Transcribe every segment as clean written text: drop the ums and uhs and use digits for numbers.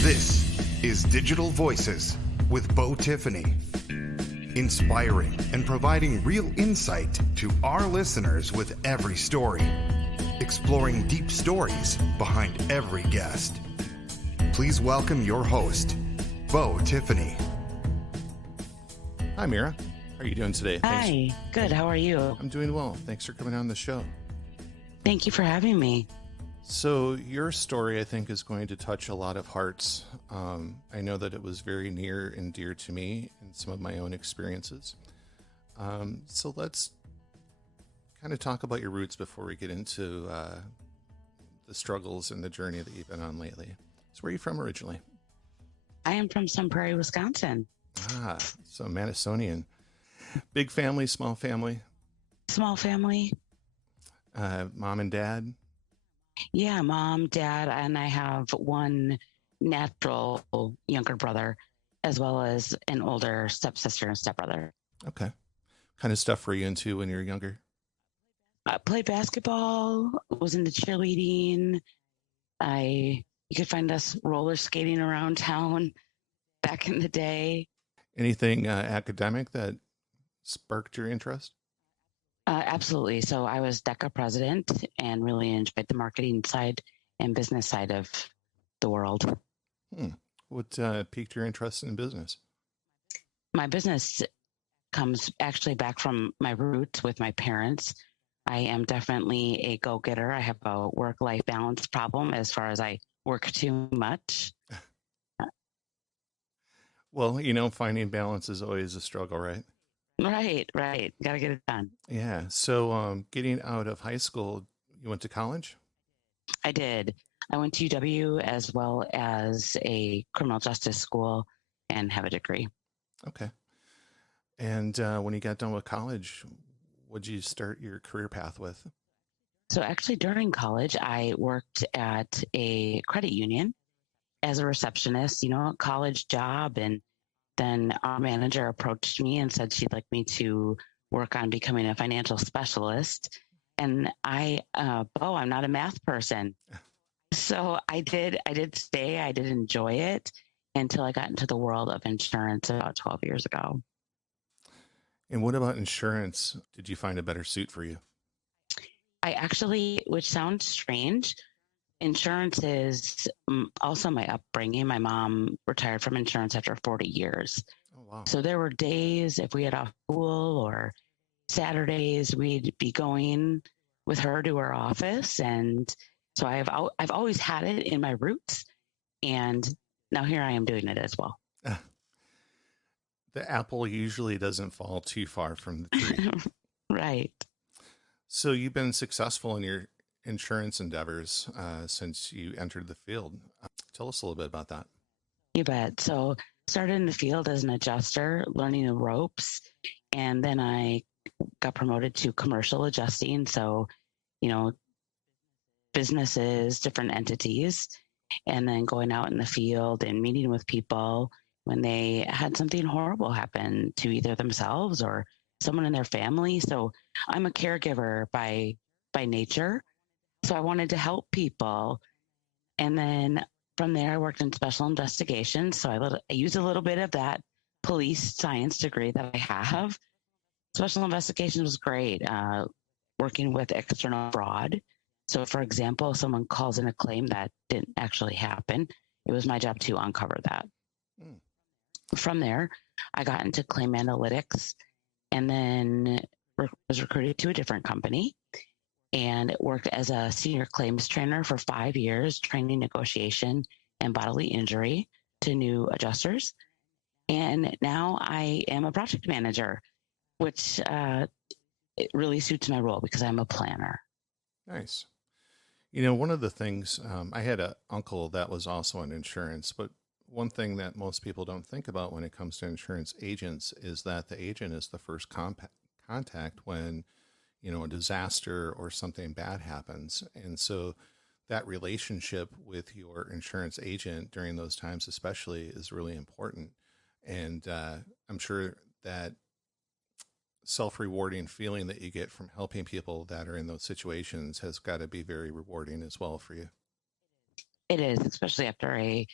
This is Digital Voices with Bo Tiffany. Inspiring and providing real insight to our listeners with every story. Exploring deep stories behind every guest. Please welcome your host, Bo Tiffany. Hi, Mira. How are you doing today? Hi. Good. How are you? I'm doing well. Thanks for coming on the show. Thank you for having me. So your story, I think, is going to touch a lot of hearts. I know that it was very near and dear to me in some of my own experiences. So let's kind of talk about your roots before we get into the struggles and the journey that you've been on lately. So where are you from originally? I am from Sun Prairie, Wisconsin. Ah, so Madisonian. Big family, small family? Small family. Mom and dad? Yeah, mom, dad, and I have one natural younger brother, as well as an older stepsister and stepbrother. Okay. What kind of stuff were you into when you were younger? I played basketball, was into cheerleading. You could find us roller skating around town back in the day. Anything academic that sparked your interest? Absolutely. So I was DECA president and really enjoyed the marketing side and business side of the world. What piqued your interest in business? My business comes actually back from my roots with my parents. I am definitely a go-getter. I have a work-life balance problem as far as I work too much. Well, finding balance is always a struggle, right? Right. Got to get it done. Yeah. So getting out of high school, you went to college? I did. I went to UW as well as a criminal justice school and have a degree. Okay. And when you got done with college, what did you start your career path with? So actually during college, I worked at a credit union as a receptionist, a college job. And then our manager approached me and said she'd like me to work on becoming a financial specialist. And I'm not a math person. So I did stay, I did enjoy it until I got into the world of insurance about 12 years ago. And what about insurance? Did you find a better suit for you? I actually, which sounds strange, insurance is also my upbringing. My mom retired from insurance after 40 years. Oh, wow. So there were days if we had off school or Saturdays, we'd be going with her to her office. And so I've always had it in my roots. And now here I am doing it as well. The apple usually doesn't fall too far from the tree. Right. So you've been successful in your insurance endeavors since you entered the field. Tell us a little bit about that. You bet. So started in the field as an adjuster, learning the ropes, and then I got promoted to commercial adjusting. So, businesses, different entities, and then going out in the field and meeting with people when they had something horrible happen to either themselves or someone in their family. So I'm a caregiver by nature. So I wanted to help people. And then from there, I worked in special investigations. So I used a little bit of that police science degree that I have. Special investigations was great, working with external fraud. So for example, if someone calls in a claim that didn't actually happen, it was my job to uncover that. From there, I got into claim analytics and then was recruited to a different company and worked as a senior claims trainer for 5 years, training negotiation and bodily injury to new adjusters. And now I am a project manager, which it really suits my role because I'm a planner. Nice. One of the things, I had an uncle that was also in insurance, but one thing that most people don't think about when it comes to insurance agents is that the agent is the first contact when, a disaster or something bad happens. And so that relationship with your insurance agent during those times especially is really important. And I'm sure that self-rewarding feeling that you get from helping people that are in those situations has got to be very rewarding as well for you. It is, especially after a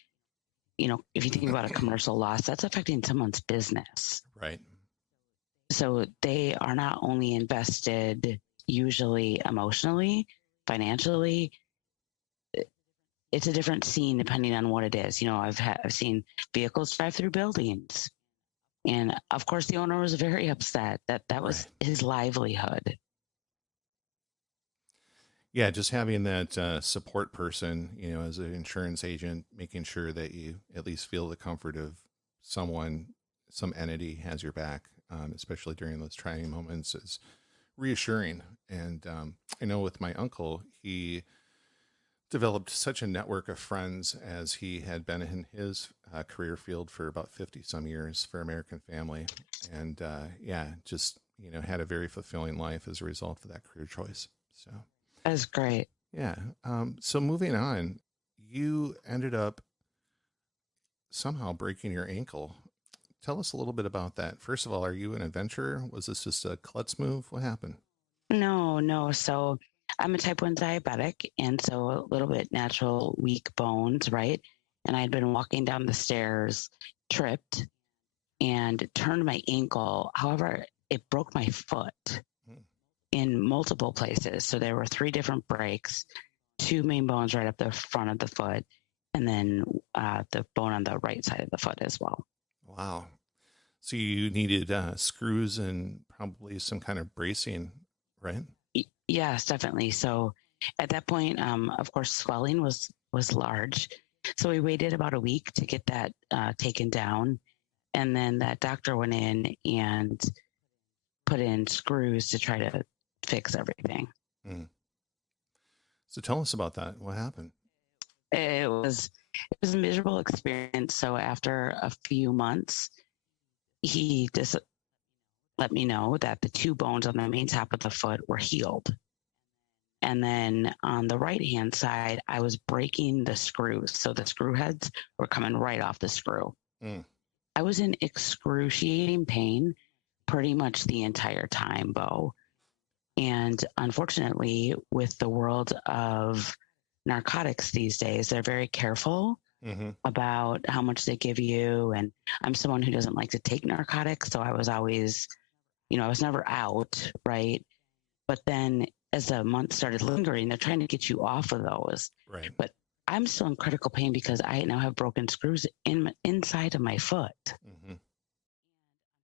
if you think about a commercial loss, that's affecting someone's business. Right. So they are not only invested usually emotionally, financially. It's a different scene depending on what it is. I've seen vehicles drive through buildings, and of course the owner was very upset that was his livelihood. Yeah, just having that support person, as an insurance agent, making sure that you at least feel the comfort of someone, some entity has your back, especially during those trying moments, is reassuring. And I know with my uncle, he developed such a network of friends as he had been in his career field for about 50 some years for American Family. And just, had a very fulfilling life as a result of that career choice. So that's great. Yeah. So moving on, you ended up somehow breaking your ankle. Tell us a little bit about that. First of all, are you an adventurer? Was this just a klutz move? What happened? No. So I'm a type 1 diabetic, and so a little bit natural weak bones, right? And I had been walking down the stairs, tripped, and turned my ankle. However, it broke my foot in multiple places. So there were 3 different breaks, 2 main bones right up the front of the foot, and then the bone on the right side of the foot as well. Wow. So you needed screws and probably some kind of bracing, right? Yes, definitely. So at that point, of course, swelling was large. So we waited about a week to get that taken down. And then that doctor went in and put in screws to try to fix everything. So tell us about that. What happened? It was a miserable experience. So after a few months, he just let me know that the 2 bones on the main top of the foot were healed. And then on the right-hand side, I was breaking the screws. So the screw heads were coming right off the screw. I was in excruciating pain pretty much the entire time, Bo. And unfortunately, with the world of narcotics these days, they're very careful about how much they give you. And I'm someone who doesn't like to take narcotics. So I was always, I was never out, right? But then as the months started lingering, they're trying to get you off of those. Right. But I'm still in critical pain because I now have broken screws inside of my foot.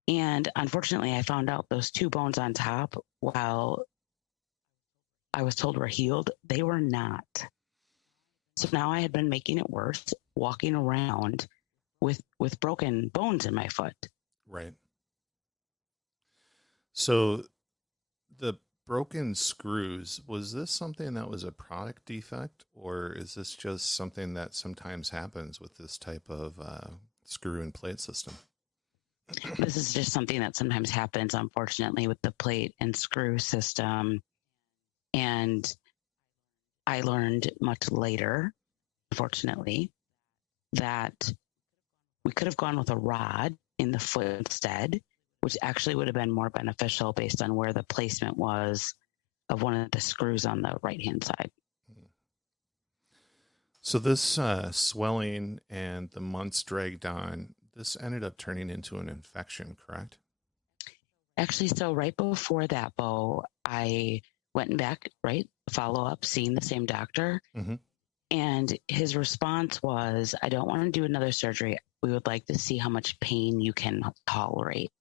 And unfortunately, I found out those 2 bones on top, while I was told were healed, they were not. So now I had been making it worse, walking around with broken bones in my foot. Right. So the broken screws, was this something that was a product defect, or is this just something that sometimes happens with this type of screw and plate system? This is just something that sometimes happens, unfortunately, with the plate and screw system. And I learned much later, unfortunately, that we could have gone with a rod in the foot instead, which actually would have been more beneficial based on where the placement was of one of the screws on the right-hand side. So this swelling and the months dragged on, this ended up turning into an infection, correct? Actually, so right before that, Bo, I went back, follow up, seeing the same doctor. And his response was, I don't want to do another surgery. We would like to see how much pain you can tolerate.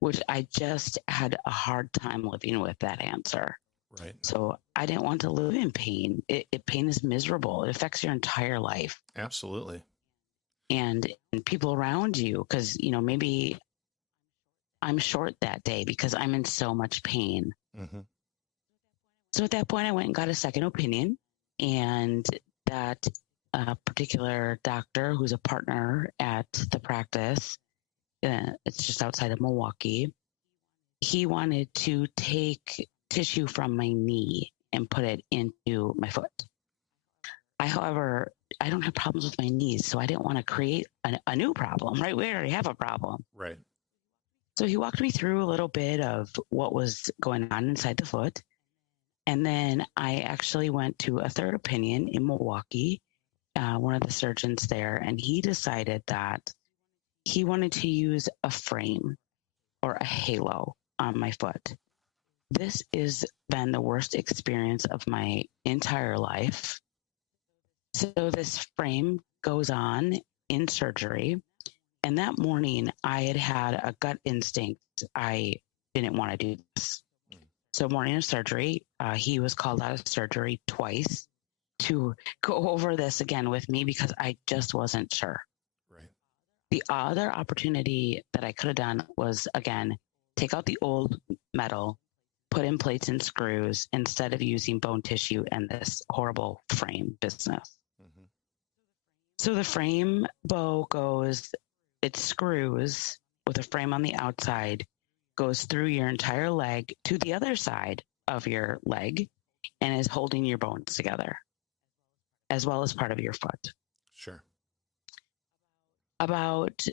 Which I just had a hard time living with that answer. Right. So I didn't want to live in pain. Pain is miserable. It affects your entire life. Absolutely. And people around you, because, maybe I'm short that day because I'm in so much pain. So at that point, I went and got a second opinion. And that particular doctor, who's a partner at the practice, it's just outside of Milwaukee, he wanted to take tissue from my knee and put it into my foot. However, I don't have problems with my knees, so I didn't want to create a new problem, right? We already have a problem. Right. So he walked me through a little bit of what was going on inside the foot. And then I actually went to a third opinion in Milwaukee one of the surgeons there, and he decided that he wanted to use a frame or a halo on my foot. This has been the worst experience of my entire life. So this frame goes on in surgery. And that morning I had a gut instinct. I didn't want to do this. So morning of surgery, he was called out of surgery twice to go over this again with me because I just wasn't sure. Right. The other opportunity that I could have done was, again, take out the old metal, put in plates and screws instead of using bone tissue and this horrible frame business. Mm-hmm. So the frame bow goes, it screws with a frame on the outside, goes through your entire leg to the other side of your leg and is holding your bones together, as well as part of your foot. Sure. About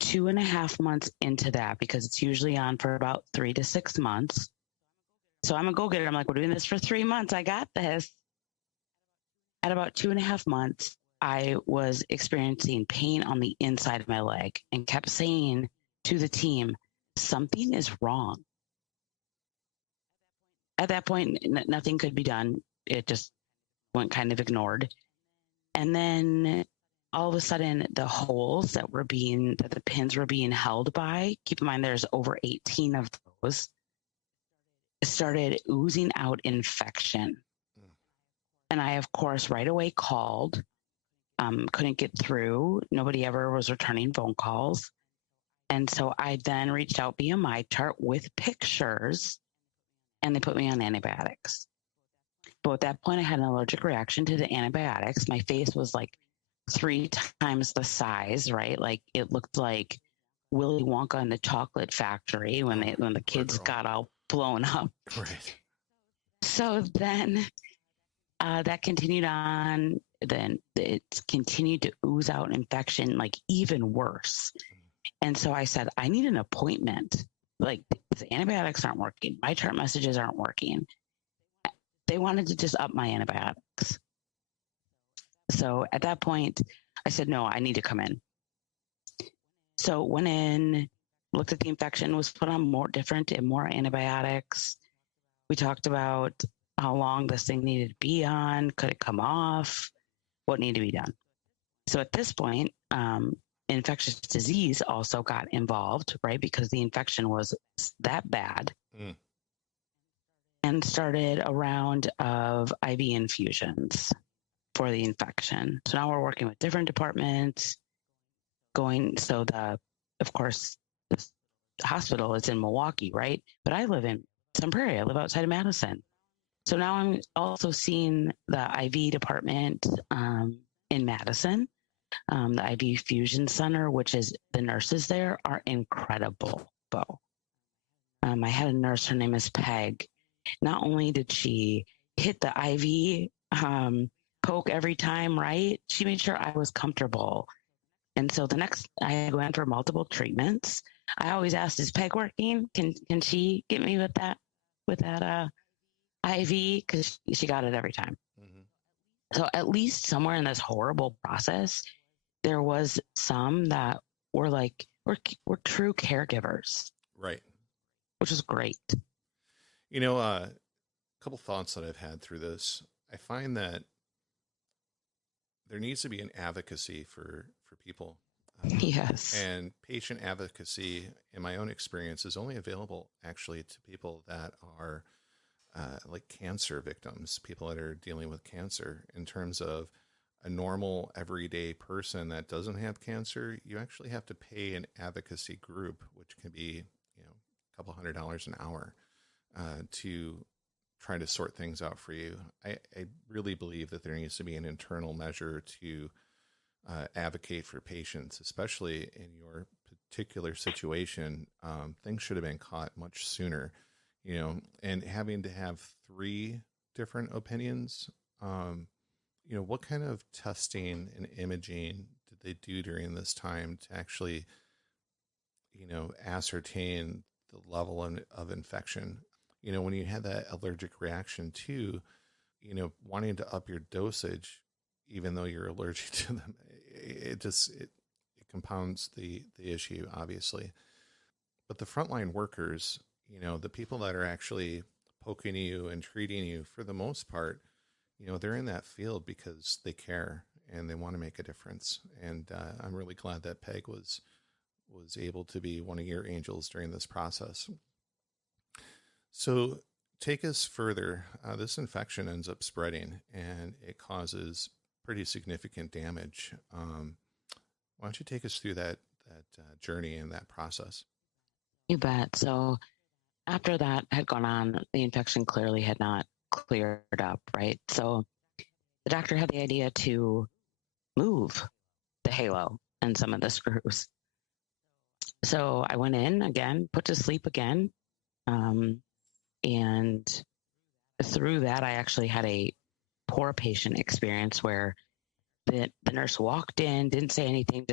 2.5 months into that, because it's usually on for about 3 to 6 months. So I'm a go-getter. I'm like, we're doing this for 3 months. I got this. At about 2.5 months, I was experiencing pain on the inside of my leg and kept saying to the team, something is wrong. At that point, nothing could be done. It just went kind of ignored. And then all of a sudden, the holes that the pins were being held by, keep in mind there's over 18 of those, started oozing out infection. And I, of course, right away called, couldn't get through. Nobody ever was returning phone calls. And so I then reached out via my chart with pictures, and they put me on antibiotics. But at that point, I had an allergic reaction to the antibiotics. My face was like 3 times the size, right? Like it looked like Willy Wonka in the Chocolate Factory when the kids got all blown up. Right. So then that continued on. Then it continued to ooze out infection, like even worse. And so I said, I need an appointment. Like the antibiotics aren't working. My chart messages aren't working. They wanted to just up my antibiotics. So at that point, I said, no, I need to come in. So went in, looked at the infection, was put on more antibiotics. We talked about how long this thing needed to be on. Could it come off? What needed to be done? So at this point, infectious disease also got involved, right? Because the infection was that bad. And started a round of IV infusions for the infection. So now we're working with different departments of course, the hospital is in Milwaukee, right? But I live in Sun Prairie. I live outside of Madison. So now I'm also seeing the IV department in Madison, the IV Fusion Center, which is the nurses there are incredible, Bo. I had a nurse, her name is Peg. Not only did she hit the IV poke every time, right? She made sure I was comfortable. And so the next, I went for multiple treatments. I always asked, is Peg working? Can she get me with that IV? Because she got it every time. Mm-hmm. So at least somewhere in this horrible process, there was some that were like, we're true caregivers. Right. Which is great. You know, a couple thoughts that I've had through this. I find that there needs to be an advocacy for people. Yes. And patient advocacy, in my own experience, is only available actually to people that are like cancer victims, people that are dealing with cancer. In terms of a normal everyday person that doesn't have cancer, you actually have to pay an advocacy group, which can be, a couple $100 an hour to try to sort things out for you. I really believe that there needs to be an internal measure to advocate for patients, especially in your particular situation. Things should have been caught much sooner, and having to have 3 different opinions. What kind of testing and imaging did they do during this time to actually, ascertain the level of infection? When you had that allergic reaction too, wanting to up your dosage, even though you're allergic to them. It compounds the issue, obviously. But the frontline workers, the people that are actually poking you and treating you, for the most part, they're in that field because they care and they want to make a difference. And I'm really glad that Peg was able to be one of your angels during this process. So take us further. This infection ends up spreading and it causes pretty significant damage. Why don't you take us through that journey and that process? You bet. So after that had gone on, the infection clearly had not cleared up, right? So the doctor had the idea to move the halo and some of the screws. So I went in again, put to sleep again. And through that, I actually had a poor patient experience where the nurse walked in, didn't say anything,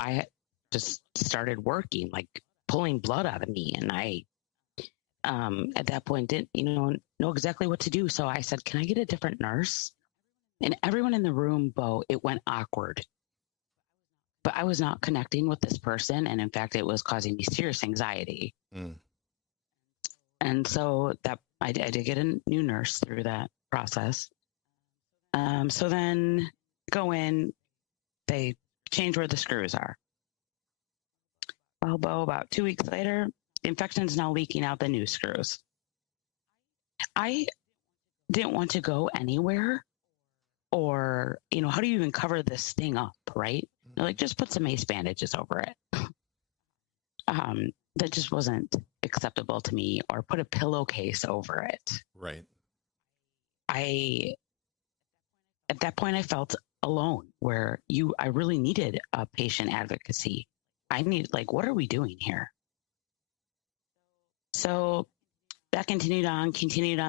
I just started working, like pulling blood out of me. And I, at that point, didn't, know exactly what to do. So I said, can I get a different nurse? And everyone in the room, Bo, it went awkward. But I was not connecting with this person. And in fact, it was causing me serious anxiety. And so that I did get a new nurse through that process. So then go in, they change where the screws are. Well, Bo, about 2 weeks later, the infection is now leaking out the new screws. I didn't want to go anywhere, or, how do you even cover this thing up, right? They're like, just put some ace bandages over it. That just wasn't acceptable to me, or put a pillowcase over it. Right. At that point, I felt alone, where I really needed a patient advocacy. I need, what are we doing here? So that continued on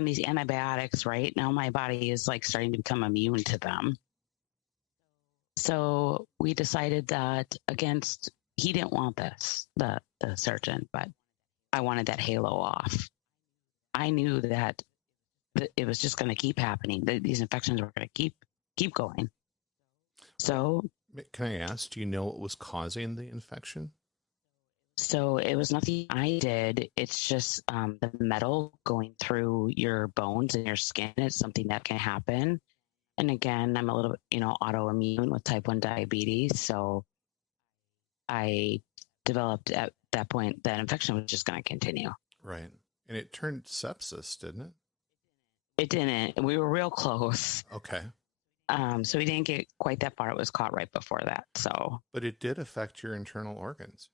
these antibiotics, right? Now my body is starting to become immune to them. So we decided that he didn't want this, the surgeon, but I wanted that halo off. I knew that it was just going to keep happening. These infections were going to keep going. So, can I ask, do you know what was causing the infection? So it was nothing I did. It's just the metal going through your bones and your skin is something that can happen. And again, I'm a little bit, autoimmune with type 1 diabetes. So I developed at that point that infection was just going to continue. Right. And it turned sepsis, didn't it? It didn't. We were real close. Okay. So we didn't get quite that far. It was caught right before that. So. But it did affect your internal organs.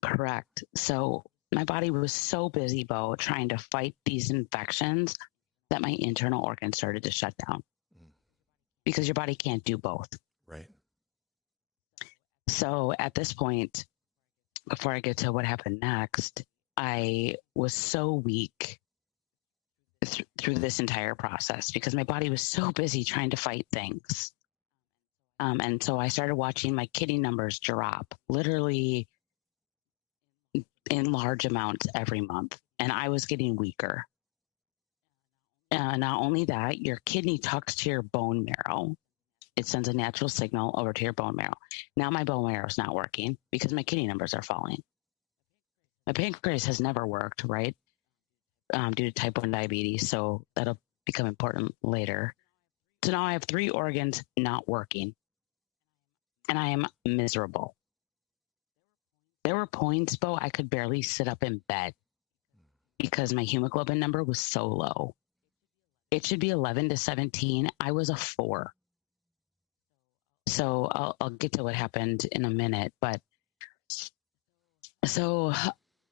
Correct. So my body was so busy, Bo, trying to fight these infections that my internal organs started to shut down. Because your body can't do both. Right. So at this point, before I get to what happened next, I was so weak through this entire process because my body was so busy trying to fight things. And so I started watching my kidney numbers drop literally in large amounts every month. And I was getting weaker. Not only that, your kidney talks to your bone marrow. It sends a natural signal over to your bone marrow. Now my bone marrow is not working because my kidney numbers are falling. My pancreas has never worked, right? Due to type 1 diabetes. So that'll become important later. So now I have 3 organs not working. And I am miserable. There were points, Bo, I could barely sit up in bed because my hemoglobin number was so low. It should be 11 to 17. I was a 4. So I'll get to what happened in a minute. But so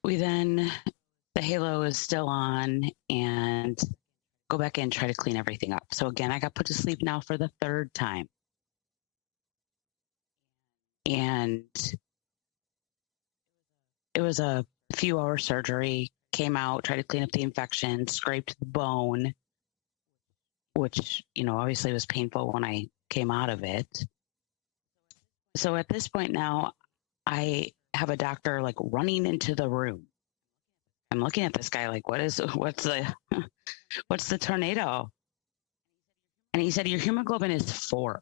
the halo is still on and go back in and try to clean everything up. So again, I got put to sleep now for the 3rd time. And it was a few hour surgery, came out, tried to clean up the infection, scraped the bone, which, obviously was painful when I came out of it. So at this point now, I have a doctor running into the room. I'm looking at this guy what's the tornado? And he said, your hemoglobin is 4.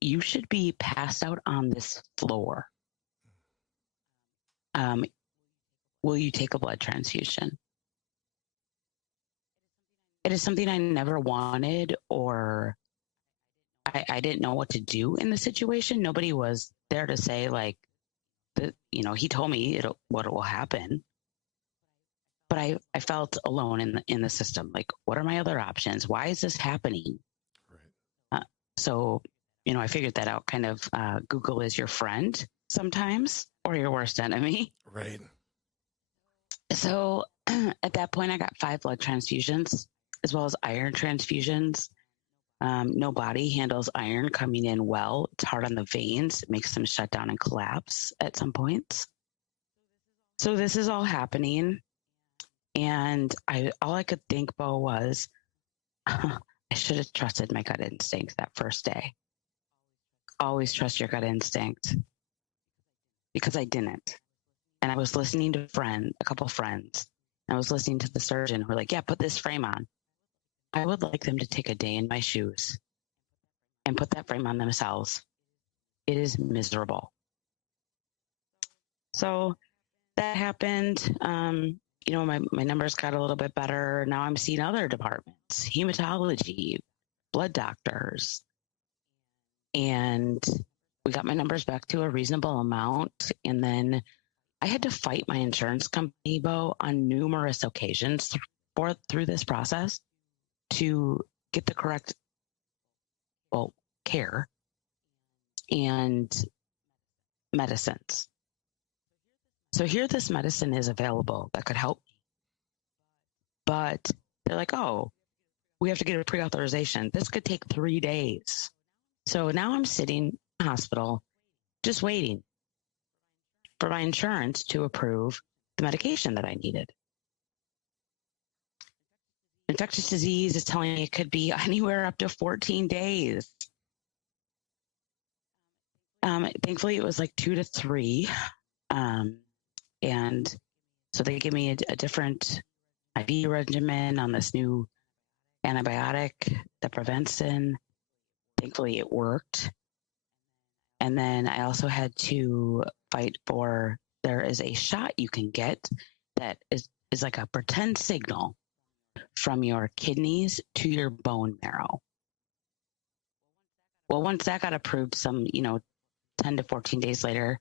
You should be passed out on this floor. Will you take a blood transfusion? It is something I never wanted, or I didn't know what to do in the situation. Nobody was there to say, like, he told me what will happen. But I felt alone in the system. Like, what are my other options? Why is this happening? Right. So, I figured that out. Kind of, Google is your friend sometimes, or your worst enemy. Right. So at that point, I got 5 blood transfusions as well as iron transfusions. No body handles iron coming in well. It's hard on the veins. It makes them shut down and collapse at some points. So this is all happening. And all I could think, Bo, was I should have trusted my gut instinct that first day. Always trust your gut instinct. Because I didn't. And I was listening to a couple friends. And I was listening to the surgeon who were like, yeah, put this frame on. I would like them to take a day in my shoes and put that frame on themselves. It is miserable. So that happened. My numbers got a little bit better. Now I'm seeing other departments, hematology, blood doctors. And we got my numbers back to a reasonable amount. And then I had to fight my insurance company, Bo, on numerous occasions through this process to get the correct care and medicines. So here this medicine is available that could help me. But they're like, oh, we have to get a pre-authorization. This could take 3 days. So now I'm sitting in the hospital just waiting for my insurance to approve the medication that I needed. Infectious disease is telling me it could be anywhere up to 14 days. Thankfully, it was like 2 to 3. And so they give me a different IV regimen on this new antibiotic that prevents it. Thankfully, it worked. And then I also had to fight for, there is a shot you can get that is like a pretend signal from your kidneys to your bone marrow. Well, once that got approved, 10 to 14 days later,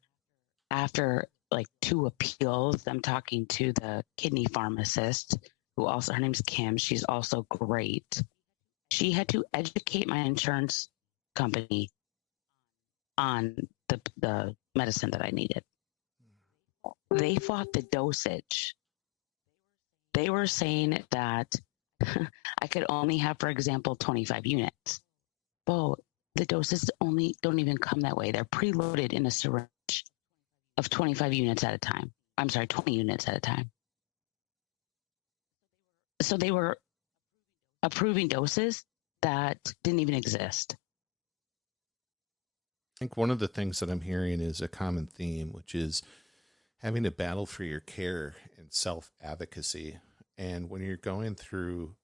after like 2 appeals, I'm talking to the kidney pharmacist, who also, her name's Kim. She's also great. She had to educate my insurance company on the medicine that I needed. They fought the dosage. They were saying that I could only have, for example, 25 units. Well, the doses don't even come that way. They're preloaded in a syringe of 25 units at a time. I'm sorry, 20 units at a time. So they were approving doses that didn't even exist. I think one of the things that I'm hearing is a common theme, which is having to battle for your care and self-advocacy. And when you're going through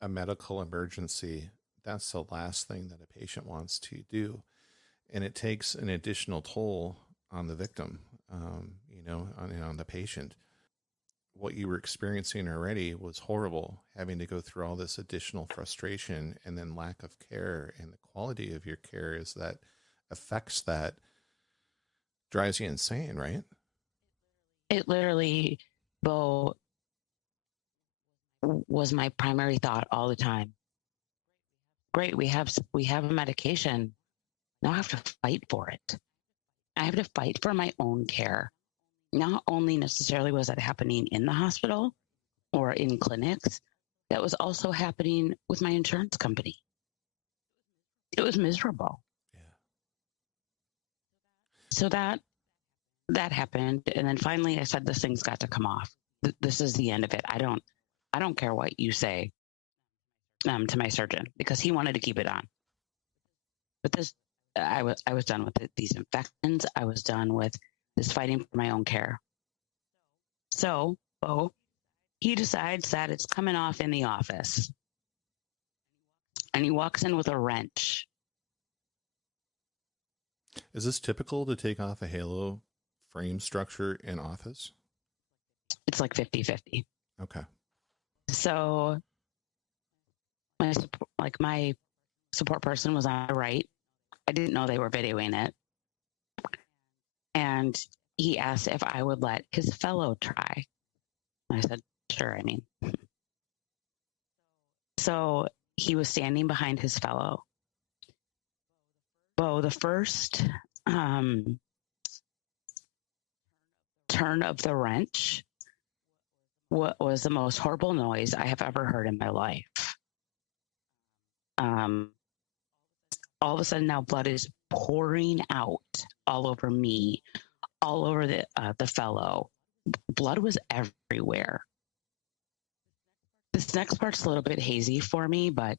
a medical emergency, that's the last thing that a patient wants to do. And it takes an additional toll on the victim, on the patient. What you were experiencing already was horrible, having to go through all this additional frustration and then lack of care, and the quality of your care is that affects that, drives you insane, right? It literally, Bo, was my primary thought all the time. Great, we have a medication. Now I have to fight for it. I have to fight for my own care. Not only necessarily was that happening in the hospital or in clinics, that was also happening with my insurance company. It was miserable. Yeah. So that happened. And then finally I said, this thing's got to come off. This is the end of it. I don't care what you say to my surgeon, because he wanted to keep it on. But this, I was done with these infections. I was done with this fighting for my own care. So, he decides that it's coming off in the office. and he walks in with a wrench. Is this typical to take off a halo frame structure in office? It's like 50-50. Okay. So my support person was on my right. I didn't know they were videoing it. And he asked if I would let his fellow try. I said, sure, So he was standing behind his fellow. Bo, the first turn of the wrench was the most horrible noise I have ever heard in my life. All of a sudden now blood is pouring out all over me, all over the fellow. Blood was everywhere. This next part's a little bit hazy for me, but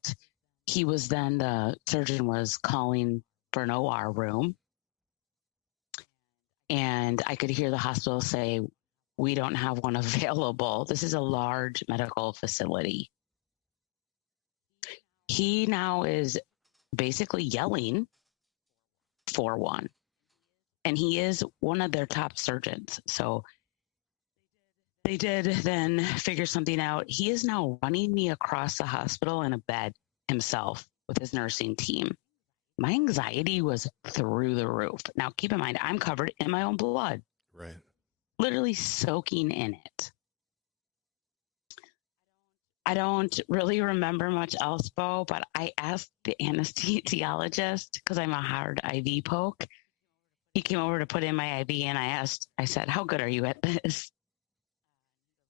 the surgeon was calling for an OR room. And I could hear the hospital say, we don't have one available. This is a large medical facility. He now is basically yelling for one. And he is one of their top surgeons. So they did then figure something out. He is now running me across the hospital in a bed himself with his nursing team. My anxiety was through the roof. Now, keep in mind, I'm covered in my own blood. Right. Literally soaking in it. I don't really remember much else, Bo, but I asked the anesthesiologist, because I'm a hard IV poke. He came over to put in my IV, and I said, how good are you at this?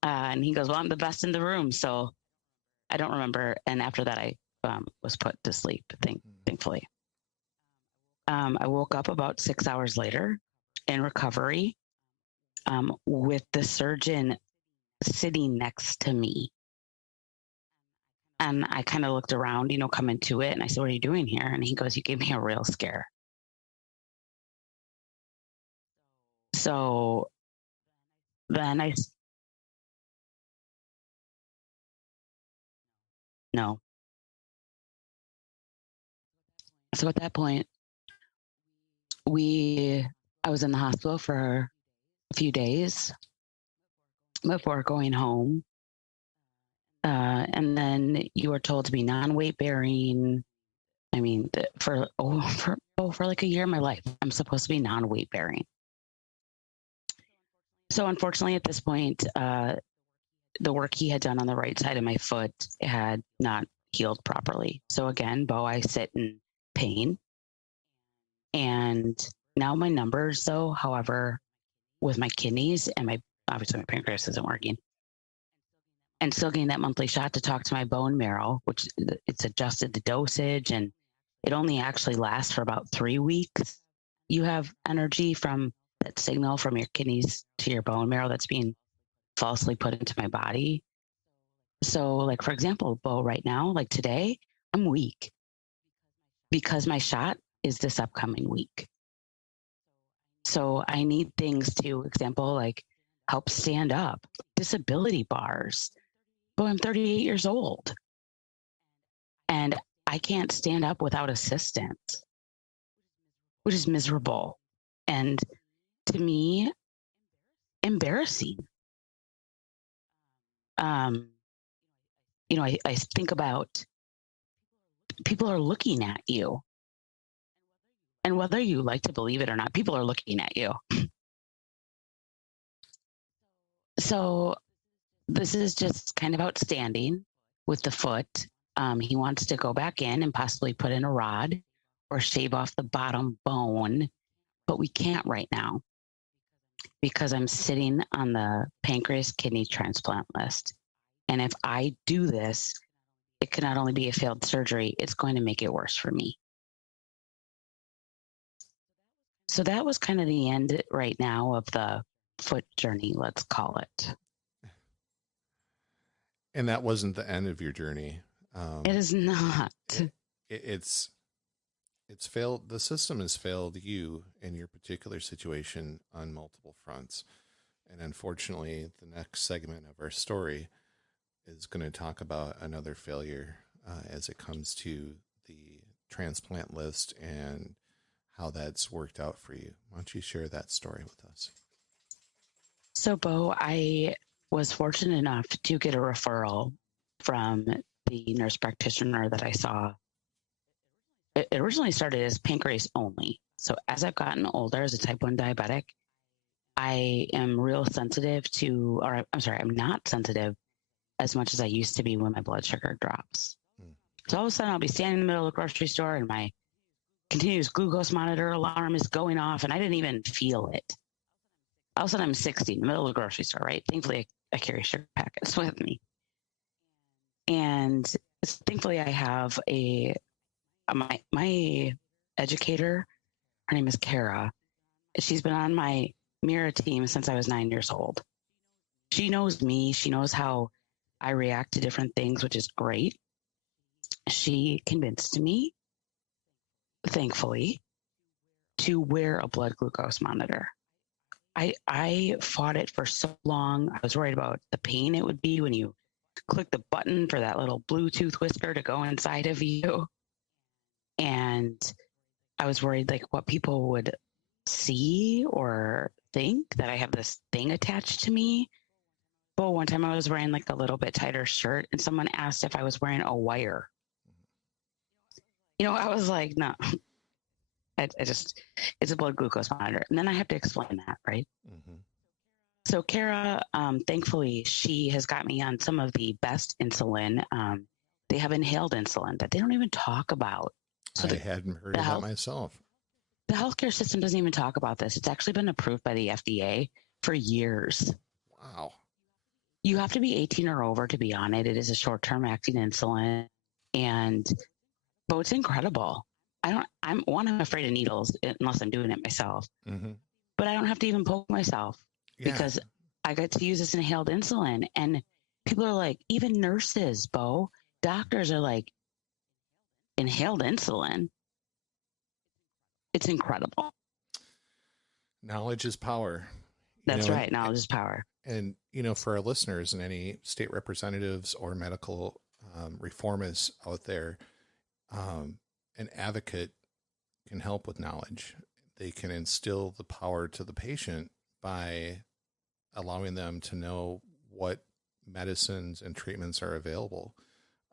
And he goes, well, I'm the best in the room. So I don't remember. And after that, I was put to sleep, thankfully. I woke up about 6 hours later in recovery with the surgeon sitting next to me. And I kind of looked around, coming to it. And I said, what are you doing here? And he goes, you gave me a real scare. So then no. So at that point, I was in the hospital for a few days before going home. And then you were told to be non-weight bearing. I mean, for like a year of my life, I'm supposed to be non-weight bearing. So unfortunately, at this point, the work he had done on the right side of my foot had not healed properly. So again, Bo, I sit in pain. And now my numbers, though, however, with my kidneys and obviously my pancreas isn't working, and still getting that monthly shot to talk to my bone marrow, which it's adjusted the dosage, and it only actually lasts for about 3 weeks. You have energy from that signal from your kidneys to your bone marrow that's being falsely put into my body. So, like, for example, Bo, right now, like today, I'm weak because my shot is this upcoming week. So I need things to, example, like help stand up, disability bars. But I'm 38 years old and I can't stand up without assistance, which is miserable. And to me, embarrassing. I think about people are looking at you. And whether you like to believe it or not, people are looking at you. So this is just kind of outstanding with the foot. He wants to go back in and possibly put in a rod or shave off the bottom bone, but we can't right now because I'm sitting on the pancreas kidney transplant list. And if I do this, it can not only be a failed surgery, it's going to make it worse for me. So that was kind of the end right now of the foot journey, let's call it. And that wasn't the end of your journey. It is not. It's failed. The system has failed you in your particular situation on multiple fronts. And unfortunately, the next segment of our story is going to talk about another failure as it comes to the transplant list and how that's worked out for you. Why don't you share that story with us? So, Bo, I was fortunate enough to get a referral from the nurse practitioner that I saw. It originally started as pancreas only. So as I've gotten older as a type 1 diabetic, I am real sensitive to, or I'm sorry, I'm not sensitive as much as I used to be when my blood sugar drops. So all of a sudden I'll be standing in the middle of the grocery store and my continuous glucose monitor alarm is going off and I didn't even feel it. All of a sudden I'm 60 in the middle of the grocery store, right? Thankfully I carry sugar packets with me. And thankfully I have my educator, her name is Kara. She's been on my Mira team since I was 9 years old. She knows me. She knows how I react to different things, which is great. She convinced me, thankfully, to wear a blood glucose monitor. I fought it for so long. I was worried about the pain it would be when you click the button for that little Bluetooth whisker to go inside of you. And I was worried like what people would see or think that I have this thing attached to me. But one time I was wearing like a little bit tighter shirt and someone asked if I was wearing a wire. I was like, no, I just, it's a blood glucose monitor. And then I have to explain that, right? Mm-hmm. So Kara, thankfully, she has got me on some of the best insulin. They have inhaled insulin that they don't even talk about. So I hadn't heard of that myself. The healthcare system doesn't even talk about this. It's actually been approved by the FDA for years. Wow. You have to be 18 or over to be on it. It is a short-term acting insulin. But it's incredible. I'm afraid of needles unless I'm doing it myself. Mm-hmm. But I don't have to even poke myself because I get to use this inhaled insulin. And people are like, even nurses, Bo, doctors are like, inhaled insulin. It's incredible. Knowledge is power. That's right. Knowledge is power. And, for our listeners and any state representatives or medical reformists out there, an advocate can help with knowledge. They can instill the power to the patient by allowing them to know what medicines and treatments are available.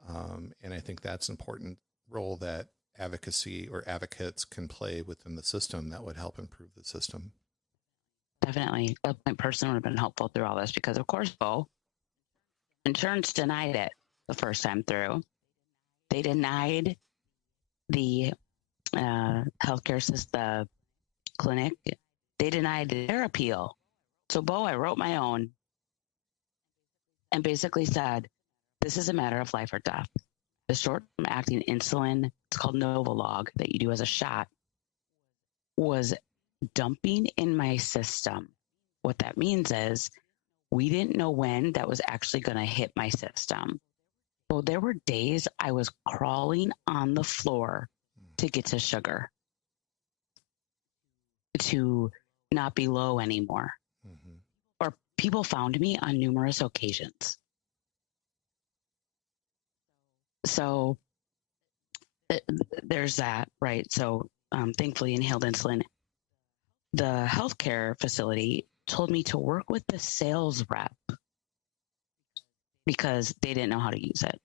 And I think that's an important role that advocacy or advocates can play within the system that would help improve the system. Definitely. A point person would have been helpful through all this because, of course, Bo, insurance denied it the first time through. They denied the healthcare system, the clinic. They denied their appeal. So, Bo, I wrote my own and basically said, this is a matter of life or death. The short-term acting insulin, it's called Novolog, that you do as a shot, was dumping in my system. What that means is we didn't know when that was actually going to hit my system. So there were days I was crawling on the floor to get to sugar, to not be low anymore. Mm-hmm. Or people found me on numerous occasions. So there's that, right? So thankfully, inhaled insulin, the healthcare facility told me to work with the sales rep because they didn't know how to use it.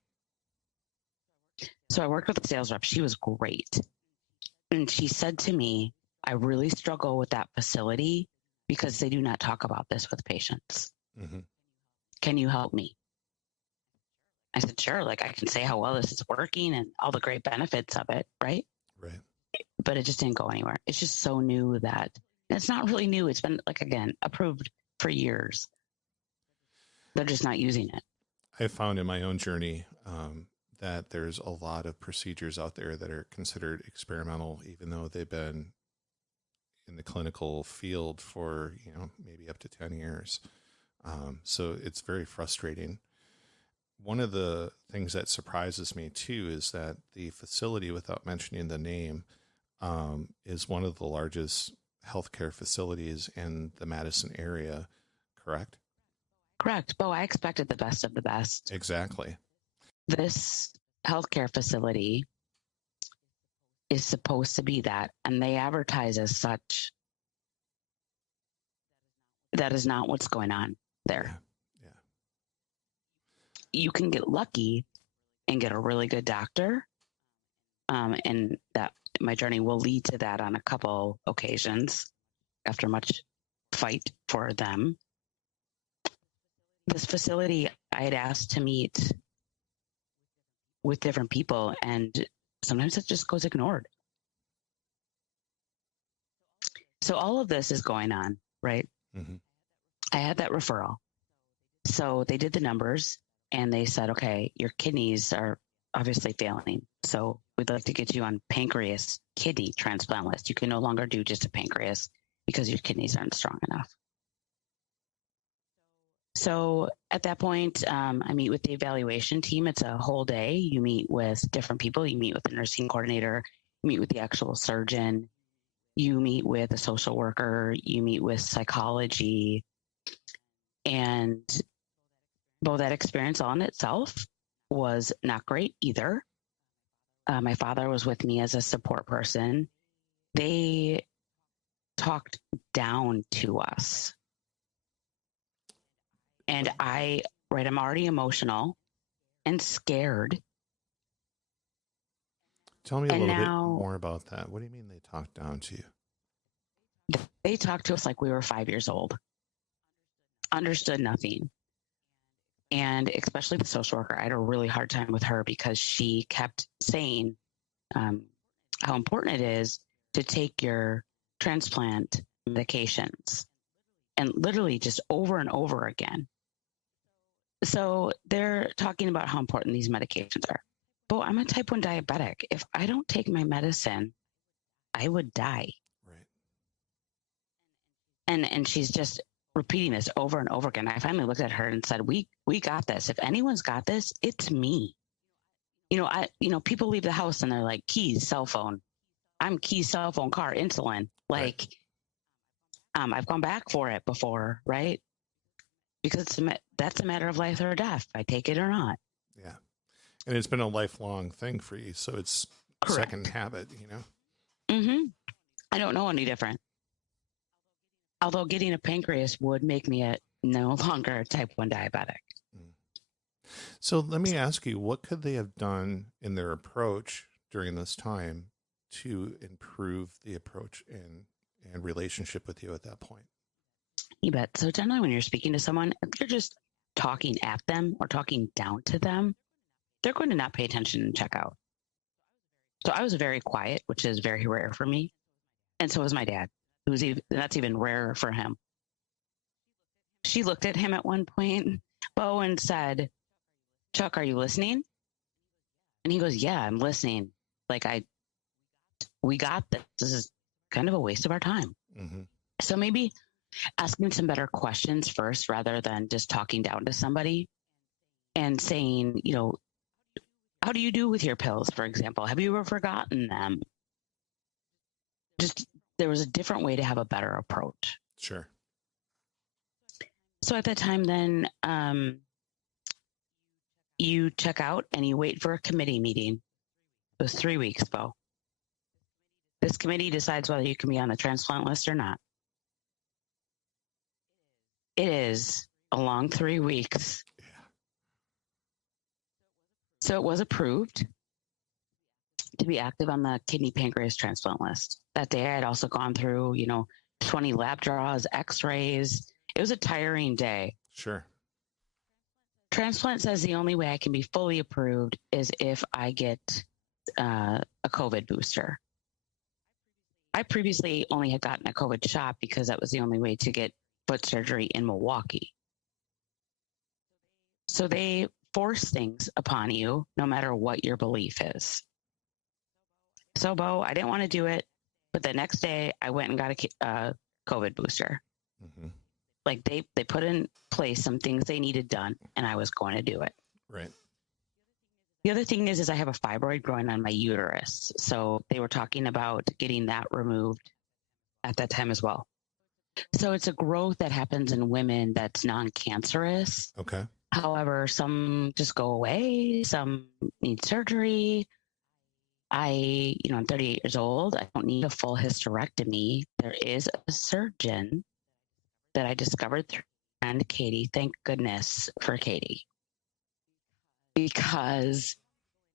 So I worked with the sales rep. She was great. And she said to me, I really struggle with that facility because they do not talk about this with patients. Mm-hmm. Can you help me? I said, sure. Like I can say how well this is working and all the great benefits of it. Right. Right. But it just didn't go anywhere. It's just so new that it's not really new. It's been approved for years. They're just not using it. I found in my own journey that there's a lot of procedures out there that are considered experimental, even though they've been in the clinical field for, maybe up to 10 years. So it's very frustrating. One of the things that surprises me too is that the facility, without mentioning the name, is one of the largest healthcare facilities in the Madison area, correct? Correct. Bo, I expected the best of the best. Exactly. This healthcare facility is supposed to be that, and they advertise as such. That is not what's going on there. Yeah. You can get lucky and get a really good doctor. And that my journey will lead to that on a couple occasions after much fight for them. This facility, I had asked to meet with different people, and sometimes it just goes ignored. So all of this is going on, right? Mm-hmm. I had that referral. So they did the numbers and they said, okay, your kidneys are obviously failing. So we'd like to get you on pancreas kidney transplant list. You can no longer do just a pancreas because your kidneys aren't strong enough. So at that point, I meet with the evaluation team. It's a whole day. You meet with different people. You meet with the nursing coordinator, you meet with the actual surgeon, you meet with a social worker, you meet with psychology. And though that experience all in itself was not great either, my father was with me as a support person. They talked down to us. And I'm already emotional and scared. Tell me a little bit more about that. What do you mean they talked down to you? They talked to us like we were 5 years old, understood nothing. And especially the social worker, I had a really hard time with her because she kept saying how important it is to take your transplant medications, and literally just over and over again. So they're talking about how important these medications are. But I'm a type 1 diabetic. If I don't take my medicine, I would die. Right. And she's just repeating this over and over again. I finally looked at her and said, we got this. If anyone's got this, it's me. People leave the house and they're like, keys, cell phone. I'm keys, cell phone, car, insulin. Like, right. I've gone back for it before, right? Because that's a matter of life or death. If I take it or not. Yeah. And it's been a lifelong thing for you. So it's a second habit, Mm-hmm. I don't know any different. Although getting a pancreas would make me no longer a type 1 diabetic. So let me ask you, what could they have done in their approach during this time to improve the approach and relationship with you at that point? You bet. So generally when you're speaking to someone, if you're just talking at them or talking down to them, they're going to not pay attention and check out. So I was very quiet, which is very rare for me. And so was my dad. That's even rarer for him. She looked at him at one point, Bo, and said, Chuck, are you listening? And he goes, yeah, I'm listening. We got this. This is kind of a waste of our time. Mm-hmm. So maybe asking some better questions first, rather than just talking down to somebody and saying, how do you do with your pills, for example? Have you ever forgotten them? There was a different way to have a better approach. Sure. So at that time, then you check out and you wait for a committee meeting. It was 3 weeks, Bo. This committee decides whether you can be on the transplant list or not. It is a long 3 weeks. Yeah. So it was approved to be active on the kidney pancreas transplant list. That day I had also gone through, 20 lab draws, x-rays. It was a tiring day. Sure. Transplant says the only way I can be fully approved is if I get a COVID booster. I previously only had gotten a COVID shot because that was the only way to get foot surgery in Milwaukee. So they force things upon you no matter what your belief is. So, Bo, I didn't want to do it, but the next day I went and got a COVID booster. Mm-hmm. Like they put in place some things they needed done, and I was going to do it. Right. The other thing is I have a fibroid growing on my uterus. So they were talking about getting that removed at that time as well. So it's a growth that happens in women that's non-cancerous. Okay. However, some just go away, some need surgery. I'm 38 years old. I don't need a full hysterectomy. There is a surgeon that I discovered through my friend Katie. Thank goodness for Katie, because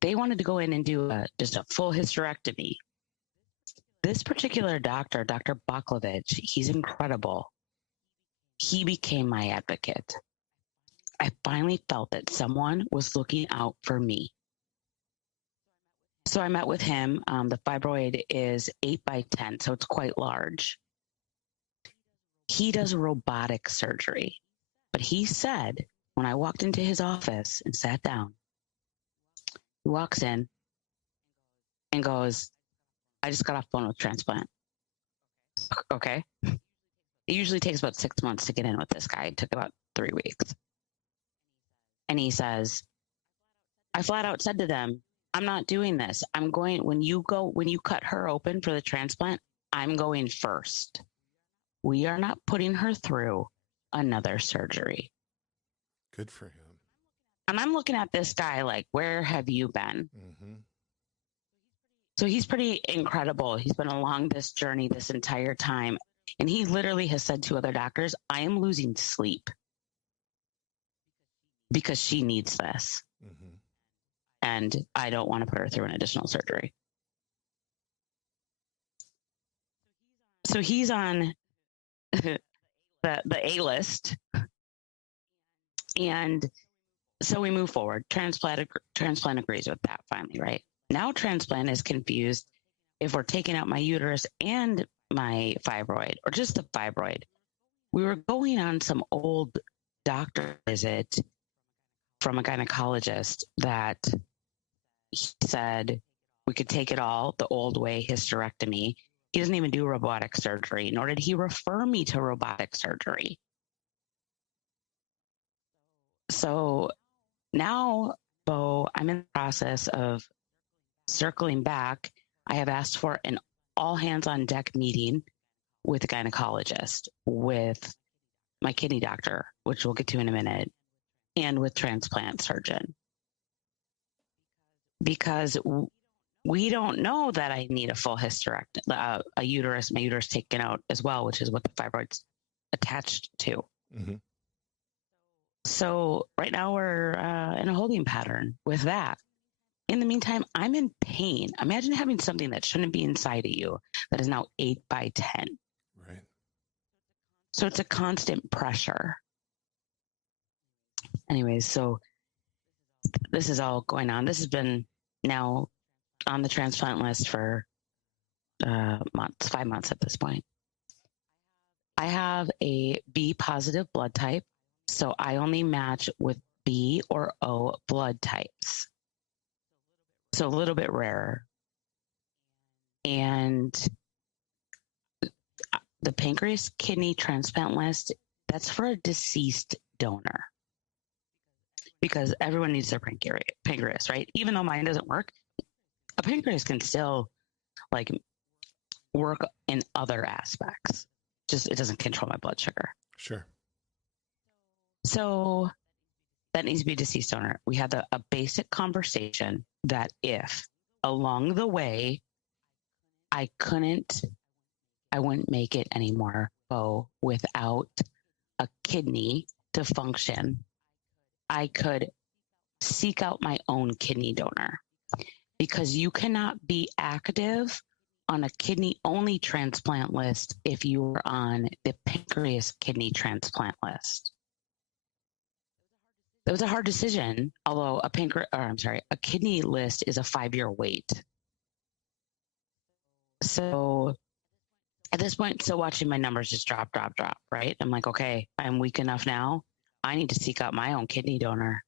they wanted to go in and do just a full hysterectomy. This particular doctor, Dr. Baklovich, he's incredible. He became my advocate. I finally felt that someone was looking out for me. So I met with him. The fibroid is 8x10, so it's quite large. He does robotic surgery, but he said when I walked into his office and sat down, he walks in and goes, I just got off the phone with transplant. Okay. It usually takes about 6 months to get in with this guy. It took about 3 weeks. And he says, I flat out said to them, I'm not doing this. When you cut her open for the transplant, I'm going first. We are not putting her through another surgery. Good for him. And I'm looking at this guy like, where have you been? Mm-hmm. So he's pretty incredible. He's been along this journey this entire time. And he literally has said to other doctors, I am losing sleep because she needs this. Mm-hmm. And I don't want to put her through an additional surgery. So he's on the A list. And so we move forward. Transplant agrees with that finally, right? Now transplant is confused if we're taking out my uterus and my fibroid, or just the fibroid. We were going on some old doctor visit from a gynecologist that he said we could take it all the old way, hysterectomy. He doesn't even do robotic surgery, nor did he refer me to robotic surgery. So now, Bo, I'm in the process of circling back. I have asked for an all hands on deck meeting with a gynecologist, with my kidney doctor, which we'll get to in a minute, and with transplant surgeon. Because we don't know that I need a full hysterectomy, my uterus taken out as well, which is what the fibroid's attached to. Mm-hmm. So right now we're in a holding pattern with that. In the meantime, I'm in pain. Imagine having something that shouldn't be inside of you that is now 8x10. Right. So it's a constant pressure. Anyways, so this is all going on. This has been now on the transplant list for months, 5 months at this point. I have a B positive blood type, so I only match with B or O blood types. So a little bit rarer. And the pancreas kidney transplant list, that's for a deceased donor. Because everyone needs their pancreas, right? Even though mine doesn't work, a pancreas can still work in other aspects. Just it doesn't control my blood sugar. Sure. So that needs to be a deceased donor. We had a basic conversation that if along the way I wouldn't make it anymore, Bo, without a kidney to function, I could seek out my own kidney donor, because you cannot be active on a kidney-only transplant list if you are on the pancreas kidney transplant list. That was a hard decision, although a kidney list is a 5-year wait. So at this point, still watching my numbers just drop, right? I'm like, okay, I'm weak enough now. I need to seek out my own kidney donor.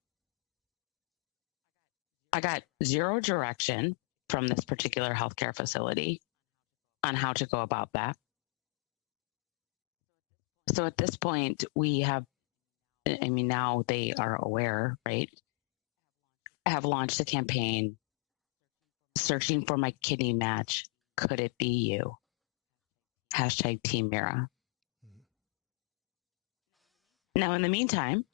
I got zero direction from this particular healthcare facility on how to go about that. So at this point, now they are aware, right? I have launched a campaign searching for my kidney match. Could it be you? #Team Mira. Now, in the meantime,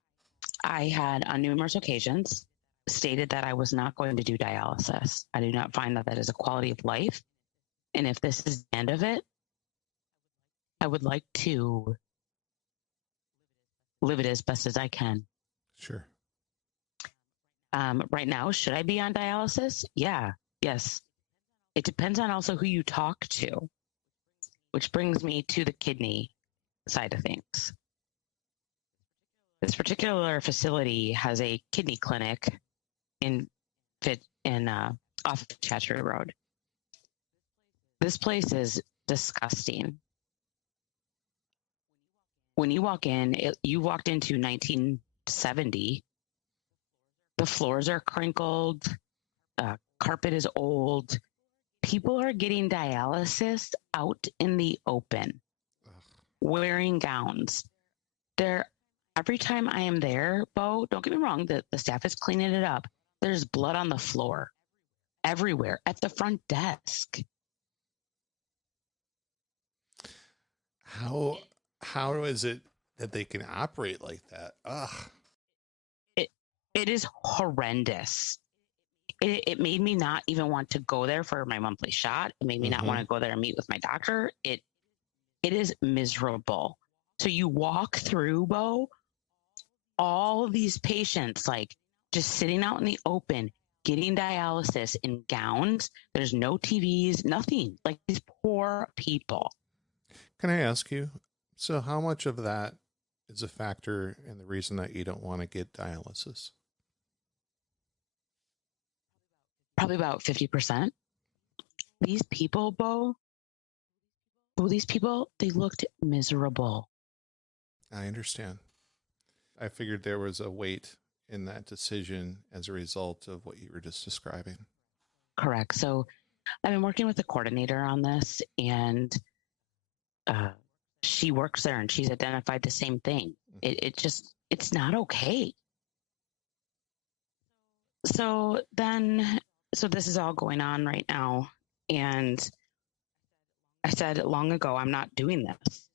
I had on numerous occasions stated that I was not going to do dialysis. I do not find that that is a quality of life. And if this is the end of it, I would like to live it as best as I can. Sure. Right now, should I be on dialysis? Yeah. Yes. It depends on also who you talk to, which brings me to the kidney side of things. This particular facility has a kidney clinic off of Chattery Road. This place is disgusting. When you walk in, you walked into 1970. The floors are crinkled. Carpet is old. People are getting dialysis out in the open, wearing gowns. Every time I am there, Bo, don't get me wrong, the staff is cleaning it up. There's blood on the floor, everywhere, at the front desk. How is it that they can operate like that? Ugh. It is horrendous. It made me not even want to go there for my monthly shot. It made me not want to go there and meet with my doctor. It is miserable. So you walk through, Bo, all of these patients, like just sitting out in the open, getting dialysis in gowns. There's no TVs, nothing. Like these poor people. Can I ask you, so how much of that is a factor in the reason that you don't want to get dialysis? Probably about 50%. These people, Bo, they looked miserable. I understand. I figured there was a weight in that decision as a result of what you were just describing. Correct. So I've been working with the coordinator on this, and she works there, and she's identified the same thing. It's not okay. So this is all going on right now. And I said long ago, I'm not doing this.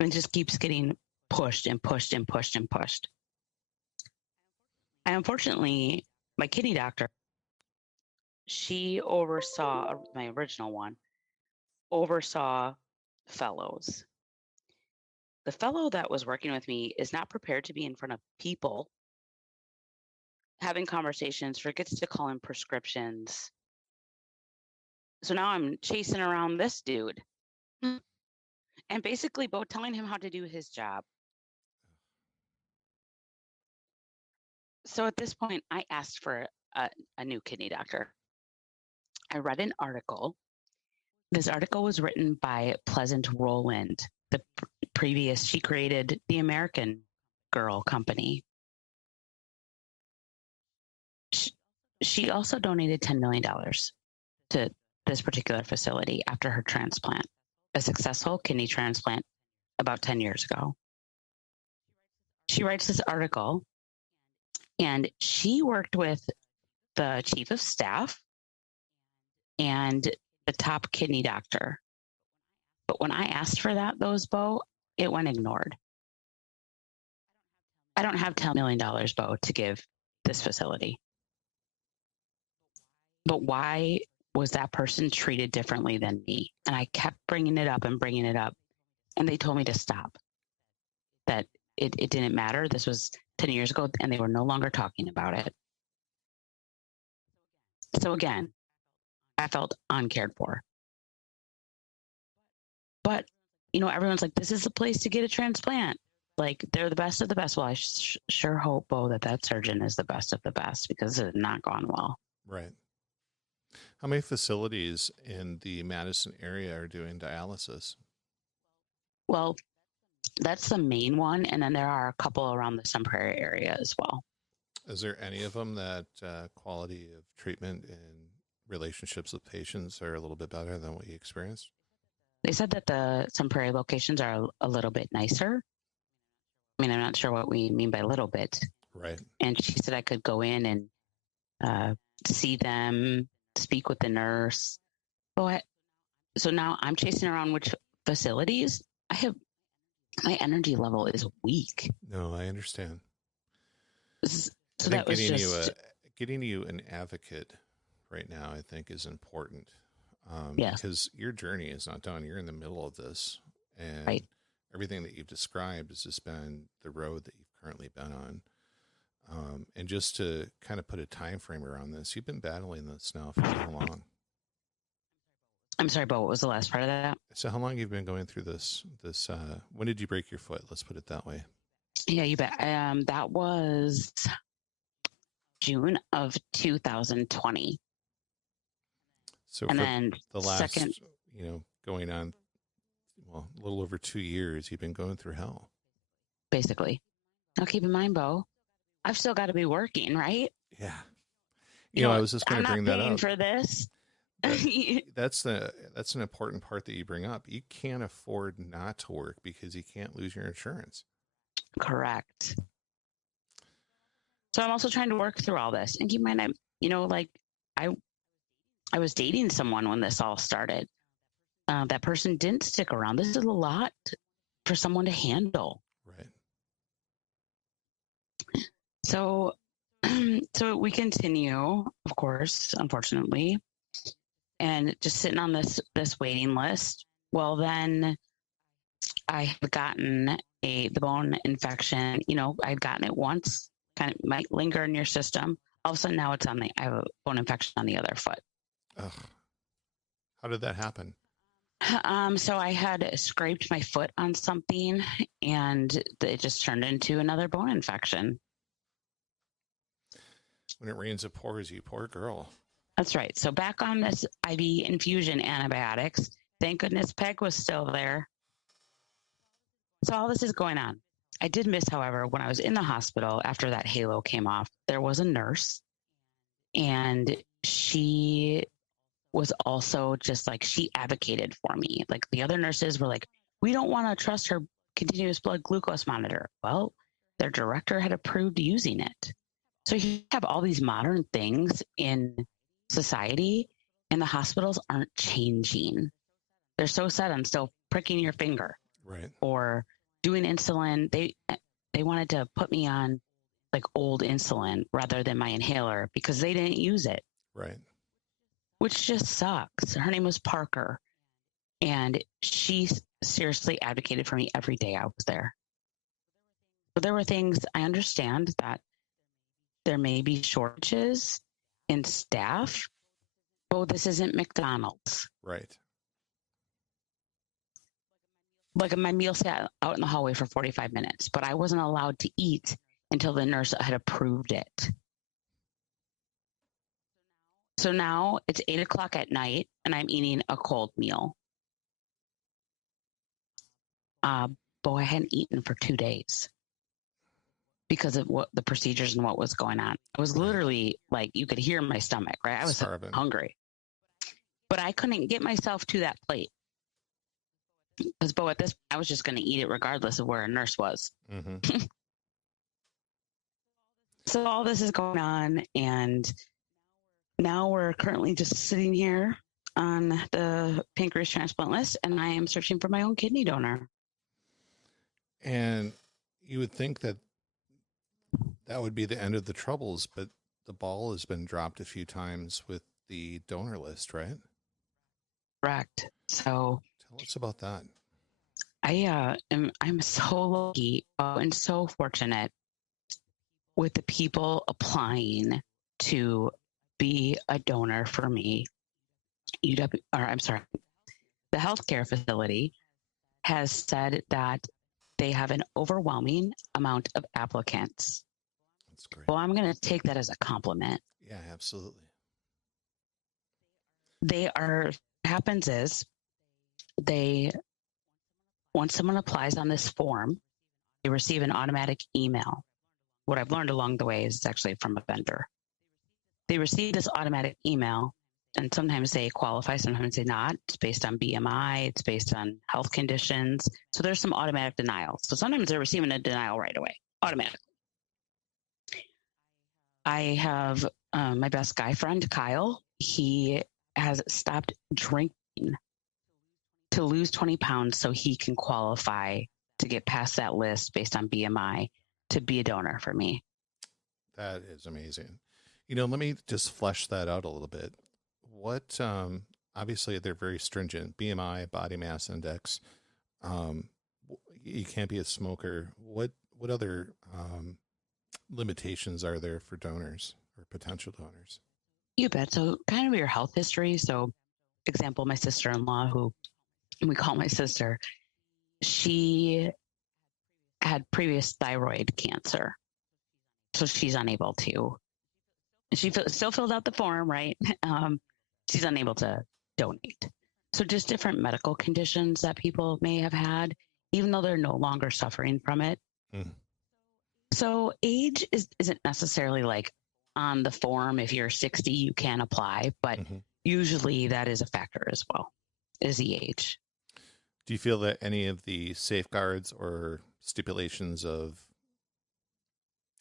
And it just keeps getting pushed and pushed and pushed and pushed. And unfortunately, my kidney doctor, she oversaw, my original one, oversaw fellows. The fellow that was working with me is not prepared to be in front of people, having conversations, forgets to call in prescriptions. So now I'm chasing around this dude and basically both telling him how to do his job. So at this point, I asked for a new kidney doctor. I read an article. This article was written by Pleasant Rowland. She created the American Girl company. She also donated $10 million to this particular facility after her transplant, a successful kidney transplant about 10 years ago. She writes this article, and she worked with the chief of staff and the top kidney doctor. But when I asked for Bo, it went ignored. I don't have $10 million, Bo, to give this facility. But why was that person treated differently than me? And I kept bringing it up. And they told me to stop, that it didn't matter. This was 10 years ago, and they were no longer talking about it. So again, I felt uncared for. But, everyone's like, this is the place to get a transplant. Like, they're the best of the best. Well, I sure hope, Bo, that surgeon is the best of the best, because it has not gone well. Right. How many facilities in the Madison area are doing dialysis? Well, that's the main one. And then there are a couple around the Sun Prairie area as well. Is there any of them that quality of treatment and relationships with patients are a little bit better than what you experienced? They said that the Sun Prairie locations are a little bit nicer. I mean, I'm not sure what we mean by a little bit. Right. And she said I could go in and see them, speak with the nurse. So now I'm chasing around which facilities. My energy level is weak. No, I understand. So I think that was just, getting you an advocate right now, I think, is important, yes, because your journey is not done. You're in the middle of this, and right. everything that you've described has just been the road that you've currently been on. And just to kind of put a time frame around this, you've been battling this now for how long? I'm sorry, but what was the last part of that? So how long you've been going through this? When did you break your foot? Let's put it that way. Yeah, you bet. That was June of 2020. So And for then the last, second, going on, well, a little over 2 years, you've been going through hell. basically. Now keep in mind, Bo, I've still got to be working, right? Yeah. You I know, was just going I'm to not bring that paying up. for this. That's an important part that you bring up. You can't afford not to work because you can't lose your insurance. Correct. So I'm also trying to work through all this. And keep in mind, I was dating someone when this all started. That person didn't stick around. This is a lot for someone to handle. Right. So, so we continue, of course, unfortunately, and just sitting on this waiting list. Well, then I have gotten the bone infection. I'd gotten it once, kind of might linger in your system. All of a sudden, now I have a bone infection on the other foot. Ugh. How did that happen? So I had scraped my foot on something, and it just turned into another bone infection. When it rains, it pours, you poor girl. That's right. So back on this IV infusion antibiotics. Thank goodness Peg was still there. So all this is going on. I did miss, however, when I was in the hospital after that halo came off, there was a nurse, and she was also just like, she advocated for me. Like the other nurses were like, we don't want to trust her continuous blood glucose monitor. Well, their director had approved using it. So you have all these modern things in society, and the hospitals aren't changing. They're so set on still pricking your finger, right, or doing insulin. They wanted to put me on like old insulin rather than my inhaler because they didn't use it. Right. Which just sucks. Her name was Parker, and she seriously advocated for me every day I was there. But there were things, I understand that there may be shortages in staff. Oh, this isn't McDonald's. Right. Like my meal sat out in the hallway for 45 minutes, but I wasn't allowed to eat until the nurse had approved it. So now it's 8:00 at night and I'm eating a cold meal. I hadn't eaten for 2 days because of what the procedures and what was going on. I was literally like, you could hear my stomach, right? I was starving, hungry, but I couldn't get myself to that plate. Because Bo, at this point, I was just going to eat it regardless of where a nurse was. Mm-hmm. So all this is going on, and now we're currently just sitting here on the pancreas transplant list, and I am searching for my own kidney donor. And you would think that would be the end of the troubles, but the ball has been dropped a few times with the donor list, right? Correct. So tell us about that. I'm so lucky and so fortunate with the people applying to be a donor for me. The healthcare facility has said that they have an overwhelming amount of applicants. That's great. Well, I'm going to take that as a compliment. Yeah, absolutely. Happens is once someone applies on this form, they receive an automatic email. What I've learned along the way is it's actually from a vendor. They receive this automatic email, and sometimes they qualify, sometimes they not. It's based on BMI, it's based on health conditions. So there's some automatic denials. So sometimes they're receiving a denial right away, automatically. I have my best guy friend, Kyle. He has stopped drinking to lose 20 pounds so he can qualify to get past that list based on BMI to be a donor for me. That is amazing. Let me just flesh that out a little bit. What, obviously they're very stringent, BMI, body mass index. You can't be a smoker. What other, limitations are there for donors or potential donors? You bet. So kind of your health history. So example, my sister-in-law, who we call my sister, she had previous thyroid cancer. So she's unable to, still filled out the form, right? She's unable to donate. So just different medical conditions that people may have had, even though they're no longer suffering from it. Mm. So age isn't necessarily like on the form. If you're 60, you can apply, but usually that is a factor as well, is the age. Do you feel that any of the safeguards or stipulations of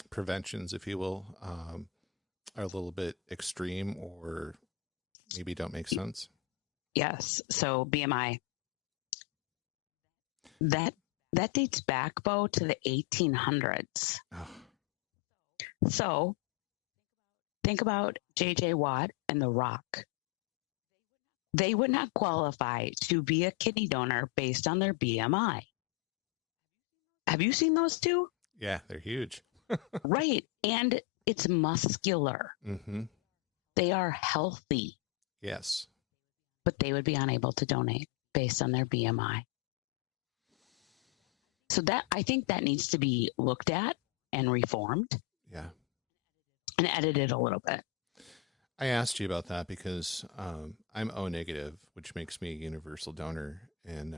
preventions, if you will, are a little bit extreme or maybe don't make sense? Yes. So BMI, that dates back, Bo, to the 1800s. Oh. So think about J.J. Watt and The Rock. They would not qualify to be a kidney donor based on their BMI. Have you seen those two? Yeah, they're huge. Right. And it's muscular. Mm-hmm. They are healthy. Yes. But they would be unable to donate based on their BMI. So I think that needs to be looked at and reformed. Yeah. And edited a little bit. I asked you about that because I'm O negative, which makes me a universal donor. And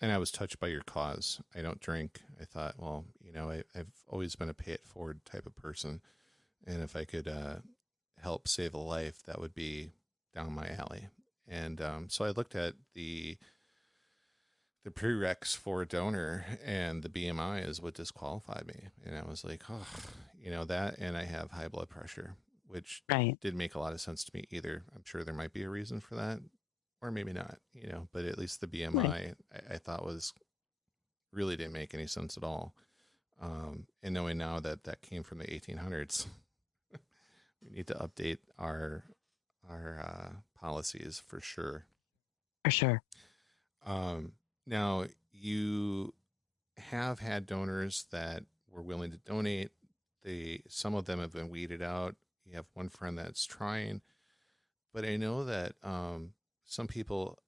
I was touched by your cause. I don't drink. I thought, well, I've always been a pay it forward type of person. And if I could help save a life, that would be down my alley. And so I looked at the prereqs for a donor, and the BMI is what disqualified me. And I was like, oh, that, and I have high blood pressure, which didn't make a lot of sense to me either. I'm sure there might be a reason for that, or maybe not, but at least the BMI I thought really didn't make any sense at all. And knowing now that came from the 1800s, we need to update our policies for sure. For sure. Now, you have had donors that were willing to donate. Some of them have been weeded out. You have one friend that's trying, but I know that some people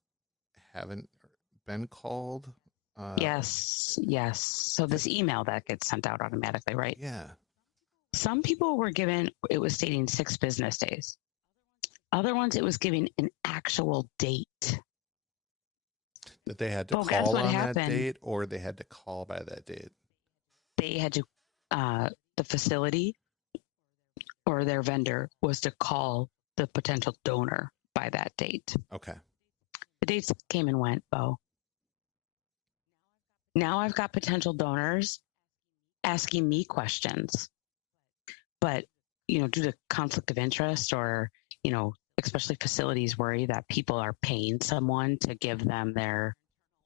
haven't been called. Yes. So this email that gets sent out automatically, right? Yeah. Some people were given, it was stating 6 business days. Other ones, it was giving an actual date. That they had to call on that date, or they had to call by that date? They had to, the facility or their vendor was to call the potential donor by that date. Okay. The dates came and went, Bo. Now I've got potential donors asking me questions, but, due to conflict of interest or, especially facilities worry that people are paying someone to give them their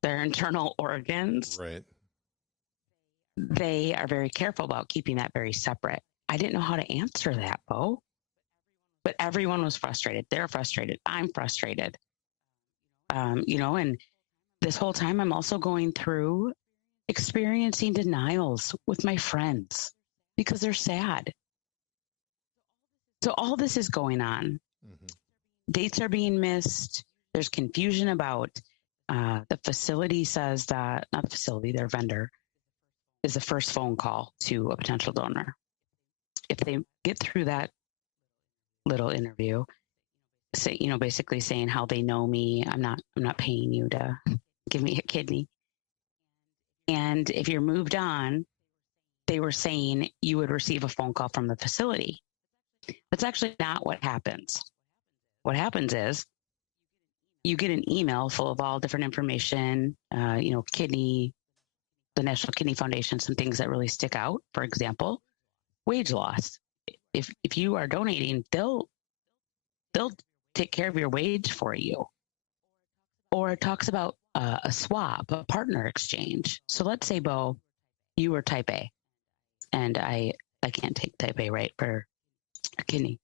internal organs. Right. They are very careful about keeping that very separate. I didn't know how to answer that, Bo. But everyone was frustrated. They're frustrated. I'm frustrated. And this whole time I'm also going through experiencing denials with my friends because they're sad. So all this is going on. Mm-hmm. Dates are being missed. There's confusion about the facility says that, not the facility, their vendor is the first phone call to a potential donor. If they get through that little interview, basically saying how they know me, I'm not paying you to give me a kidney. And if you're moved on, they were saying you would receive a phone call from the facility. That's actually not what happens. What happens is you get an email full of all different information, kidney, the National Kidney Foundation, some things that really stick out. For example, wage loss. If you are donating, they'll take care of your wage for you. Or it talks about a swap, a partner exchange. So let's say, Bo, you were type A, and I I can't take type A, right, for a kidney.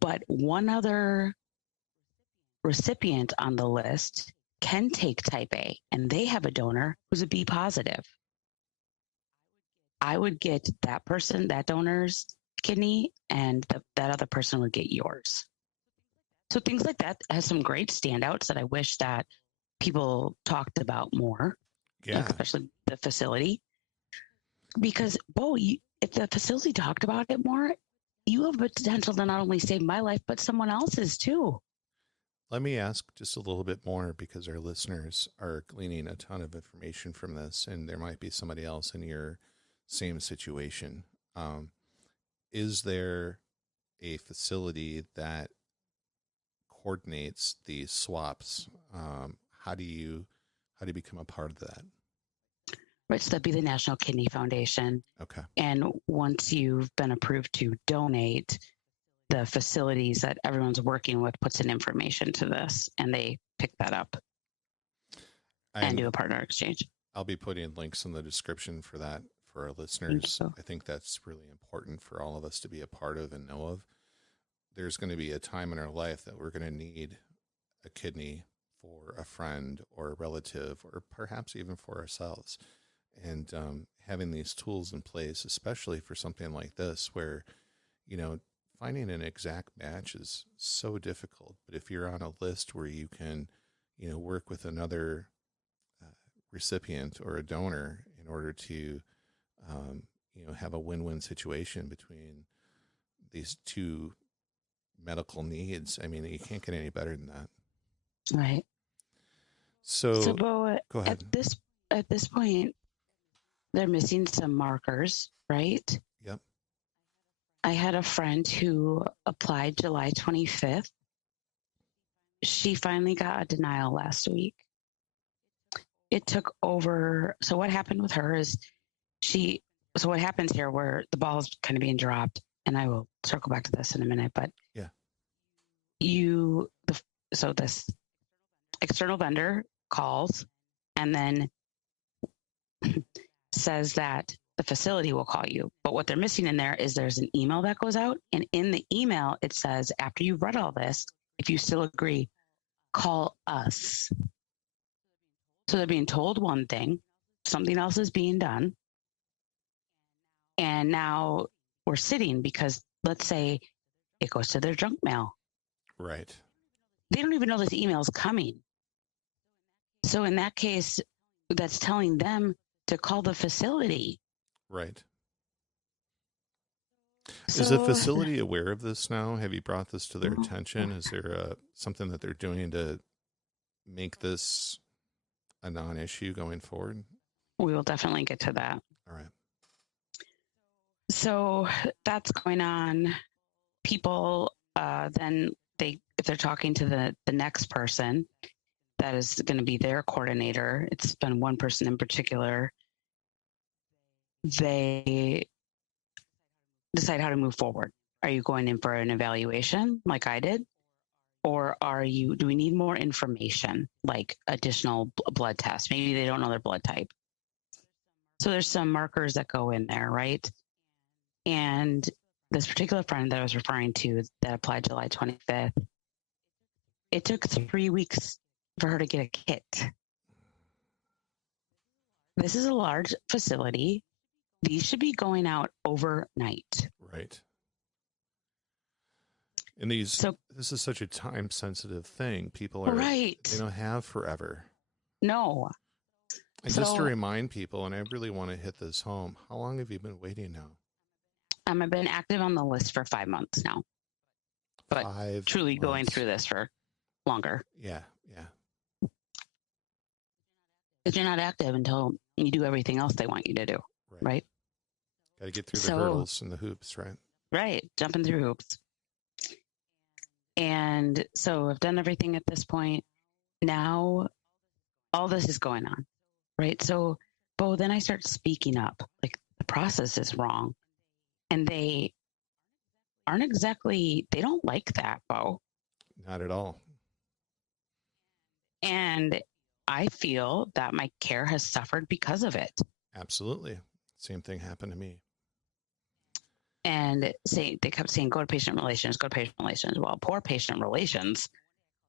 But one other recipient on the list can take type A, and they have a donor who's a B positive. I would get that person, that donor's kidney, and that other person would get yours. So things like that has some great standouts that I wish that people talked about more, especially the facility. Because, Bo, if the facility talked about it more, you have the potential to not only save my life, but someone else's too. Let me ask just a little bit more, because our listeners are gleaning a ton of information from this, and there might be somebody else in your same situation. Is there a facility that coordinates these swaps? How do you become a part of that? Right, so that'd be the National Kidney Foundation. Okay. And once you've been approved to donate, the facilities that everyone's working with puts in information to this, and they pick that up and do a partner exchange. I'll be putting links in the description for that for our listeners. I think that's really important for all of us to be a part of and know of. There's going to be a time in our life that we're going to need a kidney for a friend or a relative, or perhaps even for ourselves. And having these tools in place, especially for something like this, where, finding an exact match is so difficult. But if you're on a list where you can, work with another recipient or a donor in order to, have a win-win situation between these two medical needs, I mean, you can't get any better than that. Right. So Bo, go ahead. At this point, they're missing some markers, right? Yep. I had a friend who applied July 25th. She finally got a denial last week. It took over. So what happened with her is so what happens here, where the ball is kind of being dropped, and I will circle back to this in a minute, but so this external vendor calls and then says that the facility will call you. But what they're missing in there is there's an email that goes out. And in the email, it says, after you've read all this, if you still agree, call us. So they're being told one thing, something else is being done. And now we're sitting because, let's say, it goes to their junk mail. Right. They don't even know this email is coming. So in that case, that's telling them to call the facility. Right. Is the facility aware of this now? Have you brought this to their attention? Is there something that they're doing to make this a non-issue going forward? We will definitely get to that. All right. So that's going on. People, then if they're talking to the next person, that is going to be their coordinator. It's been one person in particular. They decide how to move forward. Are you going in for an evaluation like I did? Or do we need more information, like additional blood tests? Maybe they don't know their blood type. So there's some markers that go in there, right? And this particular friend that I was referring to that applied July 25th, it took 3 weeks for her to get a kit. This is a large facility. These should be going out overnight. Right. And this is such a time-sensitive thing. People are right. They don't have forever. No. And just to remind people, and I really want to hit this home, how long have you been waiting now? I've been active on the list for 5 months now. But truly going through this for longer. Yeah. Because you're not active until you do everything else they want you to do, right? Got to get through the hurdles and the hoops, right? Right, jumping through hoops. And so I've done everything at this point. Now all this is going on, right? So, Bo, then I start speaking up, like the process is wrong. And they they don't like that, Bo. Not at all. And I feel that my care has suffered because of it. Absolutely. Same thing happened to me. And they kept saying, go to patient relations, go to patient relations. Well, poor patient relations.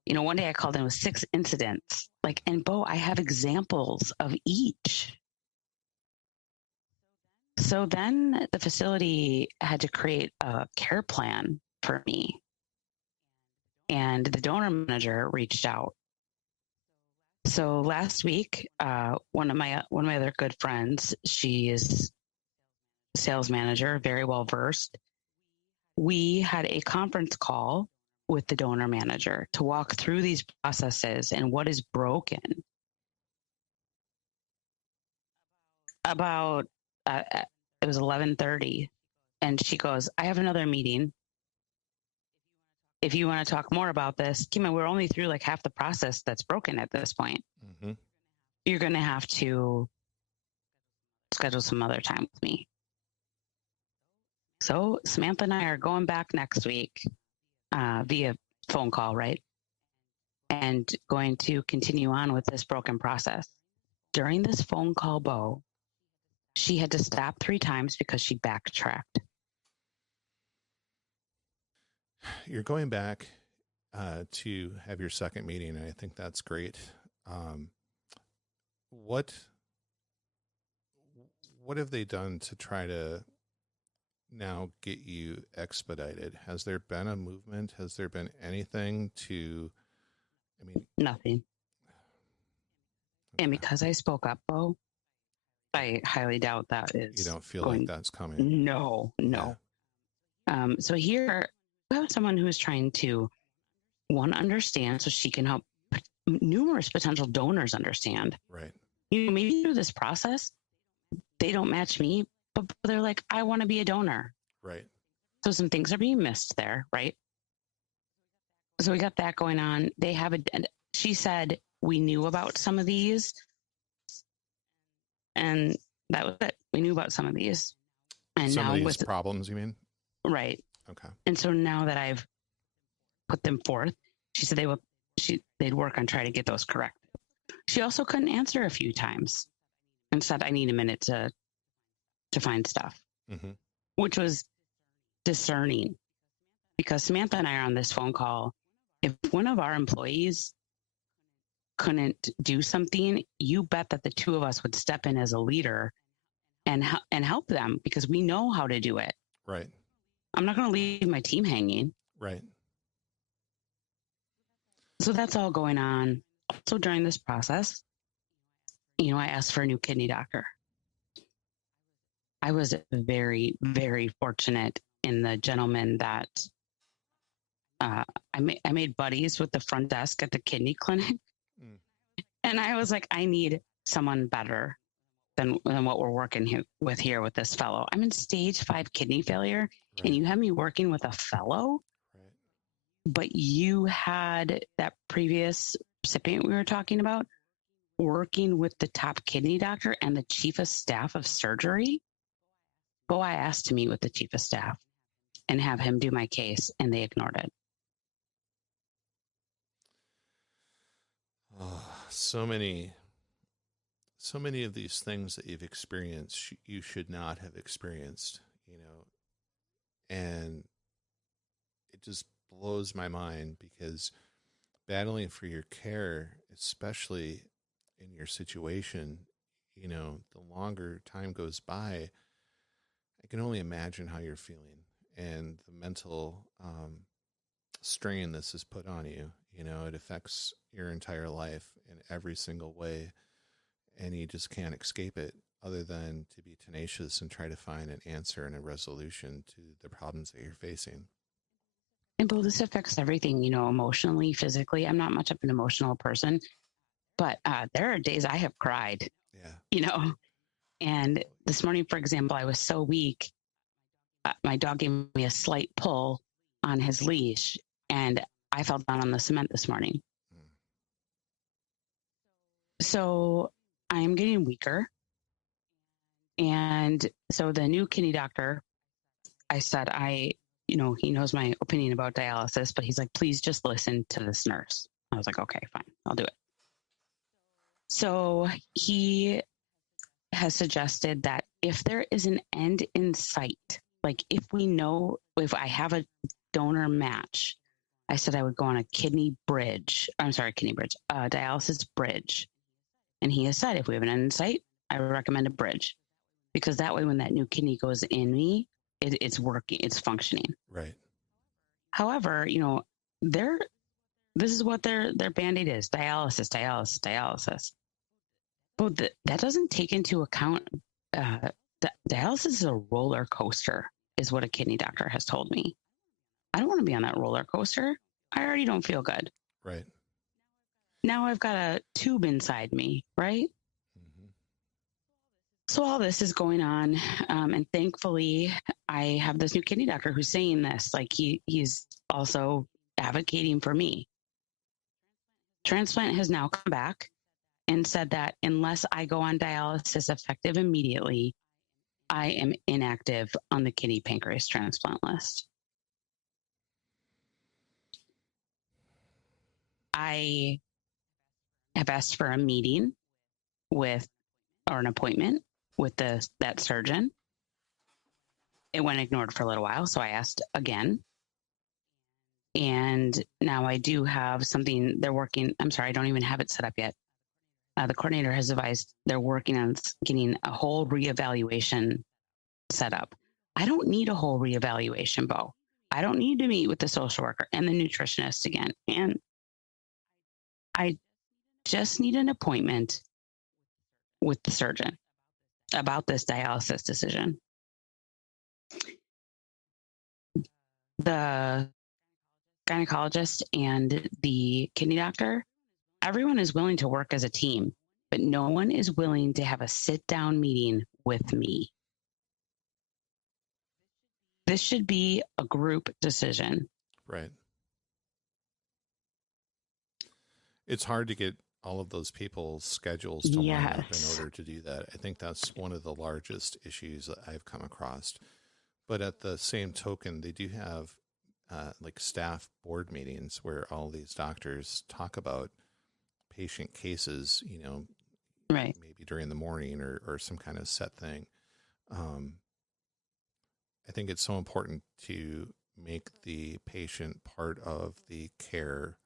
One day I called in with 6 incidents. And Bo, I have examples of each. So then the facility had to create a care plan for me. And the donor manager reached out. So last week, one of my other good friends, she is a sales manager, very well versed. We had a conference call with the donor manager to walk through these processes and what is broken. About it was 11:30, and she goes, "I have another meeting. If you want to talk more about this, Kima, we're only through half the process that's broken at this point. Mm-hmm. You're going to have to schedule some other time with me." So Samantha and I are going back next week via phone call, right? And going to continue on with this broken process. During this phone call, Bo, she had to stop 3 times because she backtracked. You're going back to have your second meeting, and I think that's great. What have they done to try to now get you expedited? Has there been a movement? Has there been anything to, nothing. Okay. And because I spoke up, Bo, I highly doubt that is. You don't feel like that's coming? No. Yeah. So here we have someone who is trying to, understand so she can help numerous potential donors understand. Right. Maybe through this process, they don't match me, but they're like, I want to be a donor. Right. So some things are being missed there, right? So we got that going on. She said, we knew about some of these, and that was it. We knew about some of these. And some now of these problems, you mean? Right. Okay. And so now that I've put them forth, she said they'd work on trying to get those corrected. She also couldn't answer a few times and said, I need a minute to find stuff, mm-hmm. which was discerning, because Samantha and I are on this phone call. If one of our employees couldn't do something, you bet that the 2 of us would step in as a leader and help them, because we know how to do it. Right. I'm not going to leave my team hanging. Right. So that's all going on. Also during this process, I asked for a new kidney doctor. I was very, very fortunate in the gentleman that I made buddies with the front desk at the kidney clinic. Mm. And I was like, I need someone better than what we're working with here with this fellow. I'm in stage 5 kidney failure, right. And you have me working with a fellow, right. But you had that previous recipient we were talking about working with the top kidney doctor and the chief of staff of surgery. Well, I asked to meet with the chief of staff and have him do my case, and they ignored it. Oh, so many of these things that you've experienced, you should not have experienced, and it just blows my mind, because battling for your care, especially in your situation, the longer time goes by, I can only imagine how you're feeling and the mental strain this has put on you. It affects your entire life in every single way, and you just can't escape it other than to be tenacious and try to find an answer and a resolution to the problems that you're facing. And Bo, this affects everything, emotionally, physically. I'm not much of an emotional person, but there are days I have cried, and this morning, for example, I was so weak. My dog gave me a slight pull on his leash, and I fell down on the cement this morning. So I am getting weaker. And so the new kidney doctor, I said, he knows my opinion about dialysis, but he's like, please just listen to this nurse. I was like, okay, fine, I'll do it. So he has suggested that if there is an end in sight, like if I have a donor match, I said I would go on a dialysis bridge. And he has said, if we have an end in sight, I would recommend a bridge, because that way, when that new kidney goes in me, it's working, it's functioning. Right. However, this is what their Band-Aid is: dialysis. But that doesn't take into account, dialysis is a roller coaster, is what a kidney doctor has told me. I don't want to be on that roller coaster. I already don't feel good. Right. Now I've got a tube inside me, right? Mm-hmm. So all this is going on. And thankfully, I have this new kidney doctor who's saying this. Like he's also advocating for me. Transplant has now come back and said that unless I go on dialysis effective immediately, I am inactive on the kidney pancreas transplant list. I have asked for a meeting or an appointment with that surgeon. It went ignored for a little while, so I asked again. And now I do have something they're working. I'm sorry, I don't even have it set up yet. The coordinator has advised they're working on getting a whole reevaluation set up. I don't need a whole reevaluation, Bo. I don't need to meet with the social worker and the nutritionist again. And I just need an appointment with the surgeon about this dialysis decision. The gynecologist and the kidney doctor, everyone is willing to work as a team, but no one is willing to have a sit-down meeting with me. This should be a group decision. Right. It's hard to get all of those people's schedules to line up in order to do that. I think that's one of the largest issues that I've come across. But at the same token, they do have like staff board meetings where all these doctors talk about patient cases, right, maybe during the morning or some kind of set thing. I think it's so important to make the patient part of the care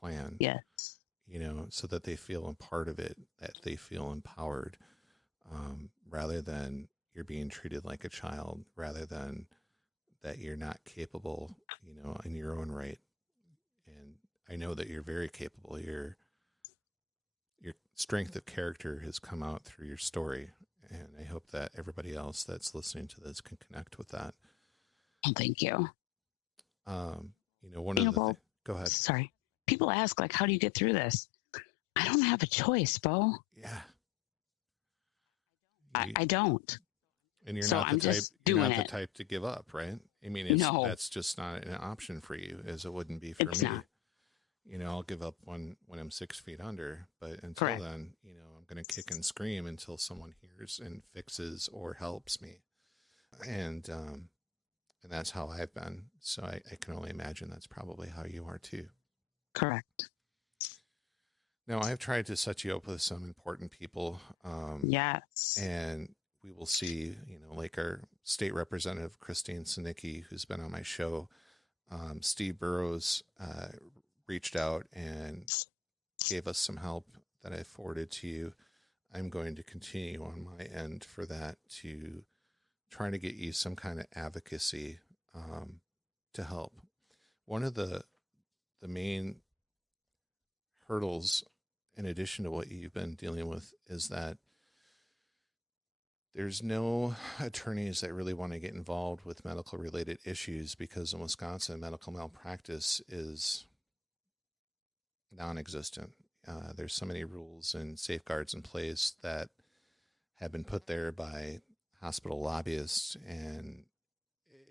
plan. Yes. So that they feel a part of it, that they feel empowered, rather than you're being treated like a child, rather than that you're not capable, in your own right. And I know that you're very capable. Your strength of character has come out through your story. And I hope that everybody else that's listening to this can connect with that. Oh, thank you. Go ahead. Sorry. People ask, like, how do you get through this? I don't have a choice, Bo. Yeah. I don't. And you're so not I'm the type. just You're doing not it. the type to give up, right? I mean, that's just not an option for you, as it wouldn't be for it's me. Not. I'll give up when I'm 6 feet under, but until Correct. then, I'm going to kick and scream until someone hears and fixes or helps me. And that's how I've been. So I can only imagine that's probably how you are too. Correct. Now, I've tried to set you up with some important people. Yes. And we will see, like our state representative, Christine Sinicki, who's been on my show. Steve Burrows reached out and gave us some help that I forwarded to you. I'm going to continue on my end for that to try to get you some kind of advocacy to help. One of the main hurdles, in addition to what you've been dealing with, is that there's no attorneys that really want to get involved with medical related issues, because in Wisconsin, medical malpractice is non-existent. There's so many rules and safeguards in place that have been put there by hospital lobbyists, and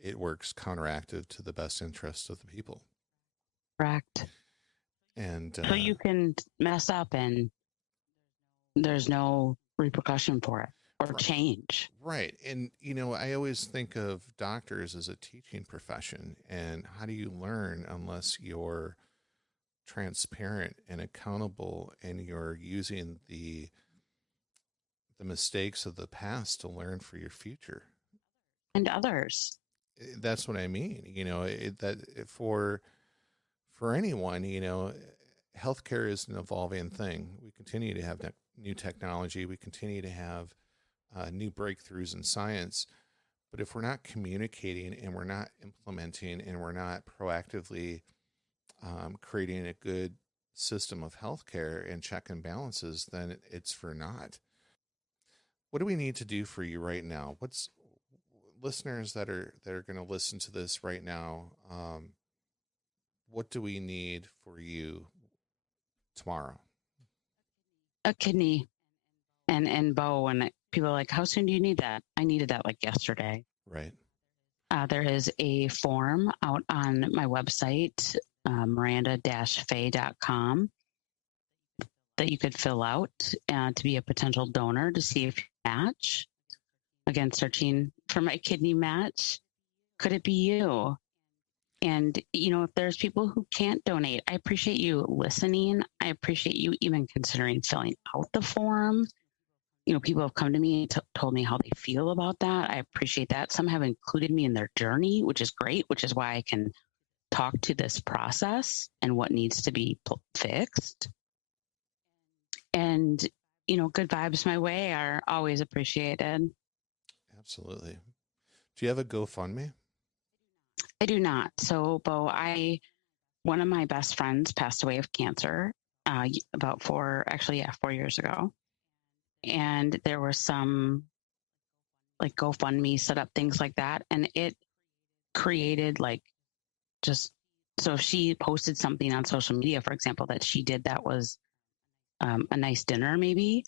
it works counteractive to the best interest of the people. Correct. And so you can mess up and there's no repercussion for it or change. Right. And, I always think of doctors as a teaching profession. And how do you learn unless you're transparent and accountable, and you're using the the mistakes of the past to learn for your future. And others. That's what I mean. For anyone, healthcare is an evolving thing. We continue to have new technology. We continue to have new breakthroughs in science. But if we're not communicating and we're not implementing and we're not proactively creating a good system of healthcare and check and balances, then it's for naught. What do we need to do for you right now? What's listeners that are going to listen to this right now? What do we need for you tomorrow? A kidney. And Bo, and people are like, how soon do you need that? I needed that like yesterday. Right. There is a form out on my website, Miranda-Fay.com, that you could fill out to be a potential donor to see if you match. Again, searching for my kidney match. Could it be you? And, if there's people who can't donate, I appreciate you listening. I appreciate you even considering filling out the form. People have come to me and told me how they feel about that. I appreciate that. Some have included me in their journey, which is great, which is why I can talk to this process and what needs to be fixed. And, good vibes my way are always appreciated. Absolutely. Do you have a GoFundMe? I do not. So, Bo, one of my best friends passed away of cancer about 4 years ago. And there were some like GoFundMe set up, things like that. And it created so if she posted something on social media, for example, that she did that was a nice dinner, maybe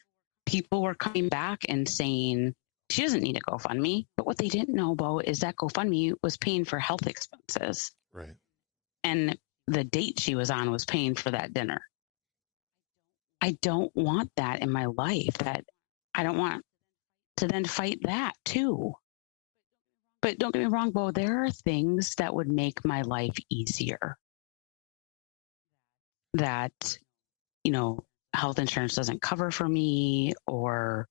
people were coming back and saying, she doesn't need a GoFundMe. But what they didn't know, Bo, is that GoFundMe was paying for health expenses. Right. And the date she was on was paying for that dinner. I don't want that in my life. That I don't want to then fight that too. But don't get me wrong, Bo, there are things that would make my life easier. That, health insurance doesn't cover for me, or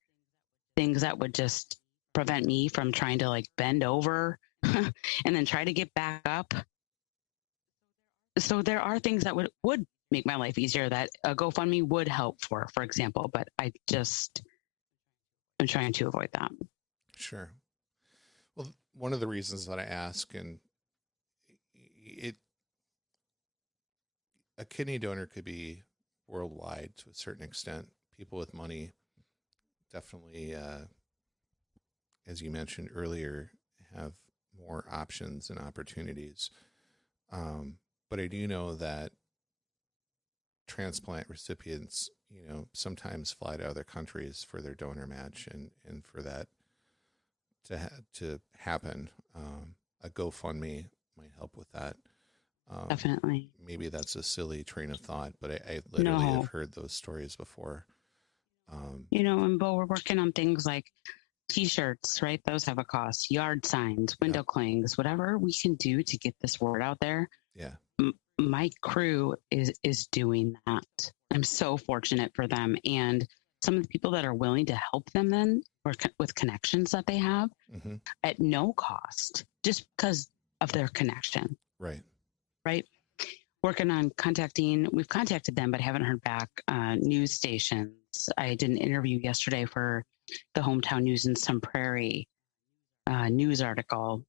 things that would just prevent me from trying to like bend over and then try to get back up. So there are things that would make my life easier that a GoFundMe would help for example, but I'm trying to avoid that. Sure. Well, one of the reasons that I ask, and a kidney donor could be worldwide to a certain extent. People with money definitely, as you mentioned earlier, have more options and opportunities. But I do know that transplant recipients, sometimes fly to other countries for their donor match, and for that to happen, a GoFundMe might help with that. Definitely. Maybe that's a silly train of thought, but I literally have heard those stories before. And Bo, we're working on things like T-shirts, right? Those have a cost. Yard signs, window clings, whatever we can do to get this word out there. Yeah. My crew is doing that. I'm so fortunate for them. And some of the people that are willing to help them then, or with connections that they have at no cost, just because of their connection. Right. Right. Working on we've contacted them, but haven't heard back. News stations. I did an interview yesterday for the Hometown News in Sun Prairie news article.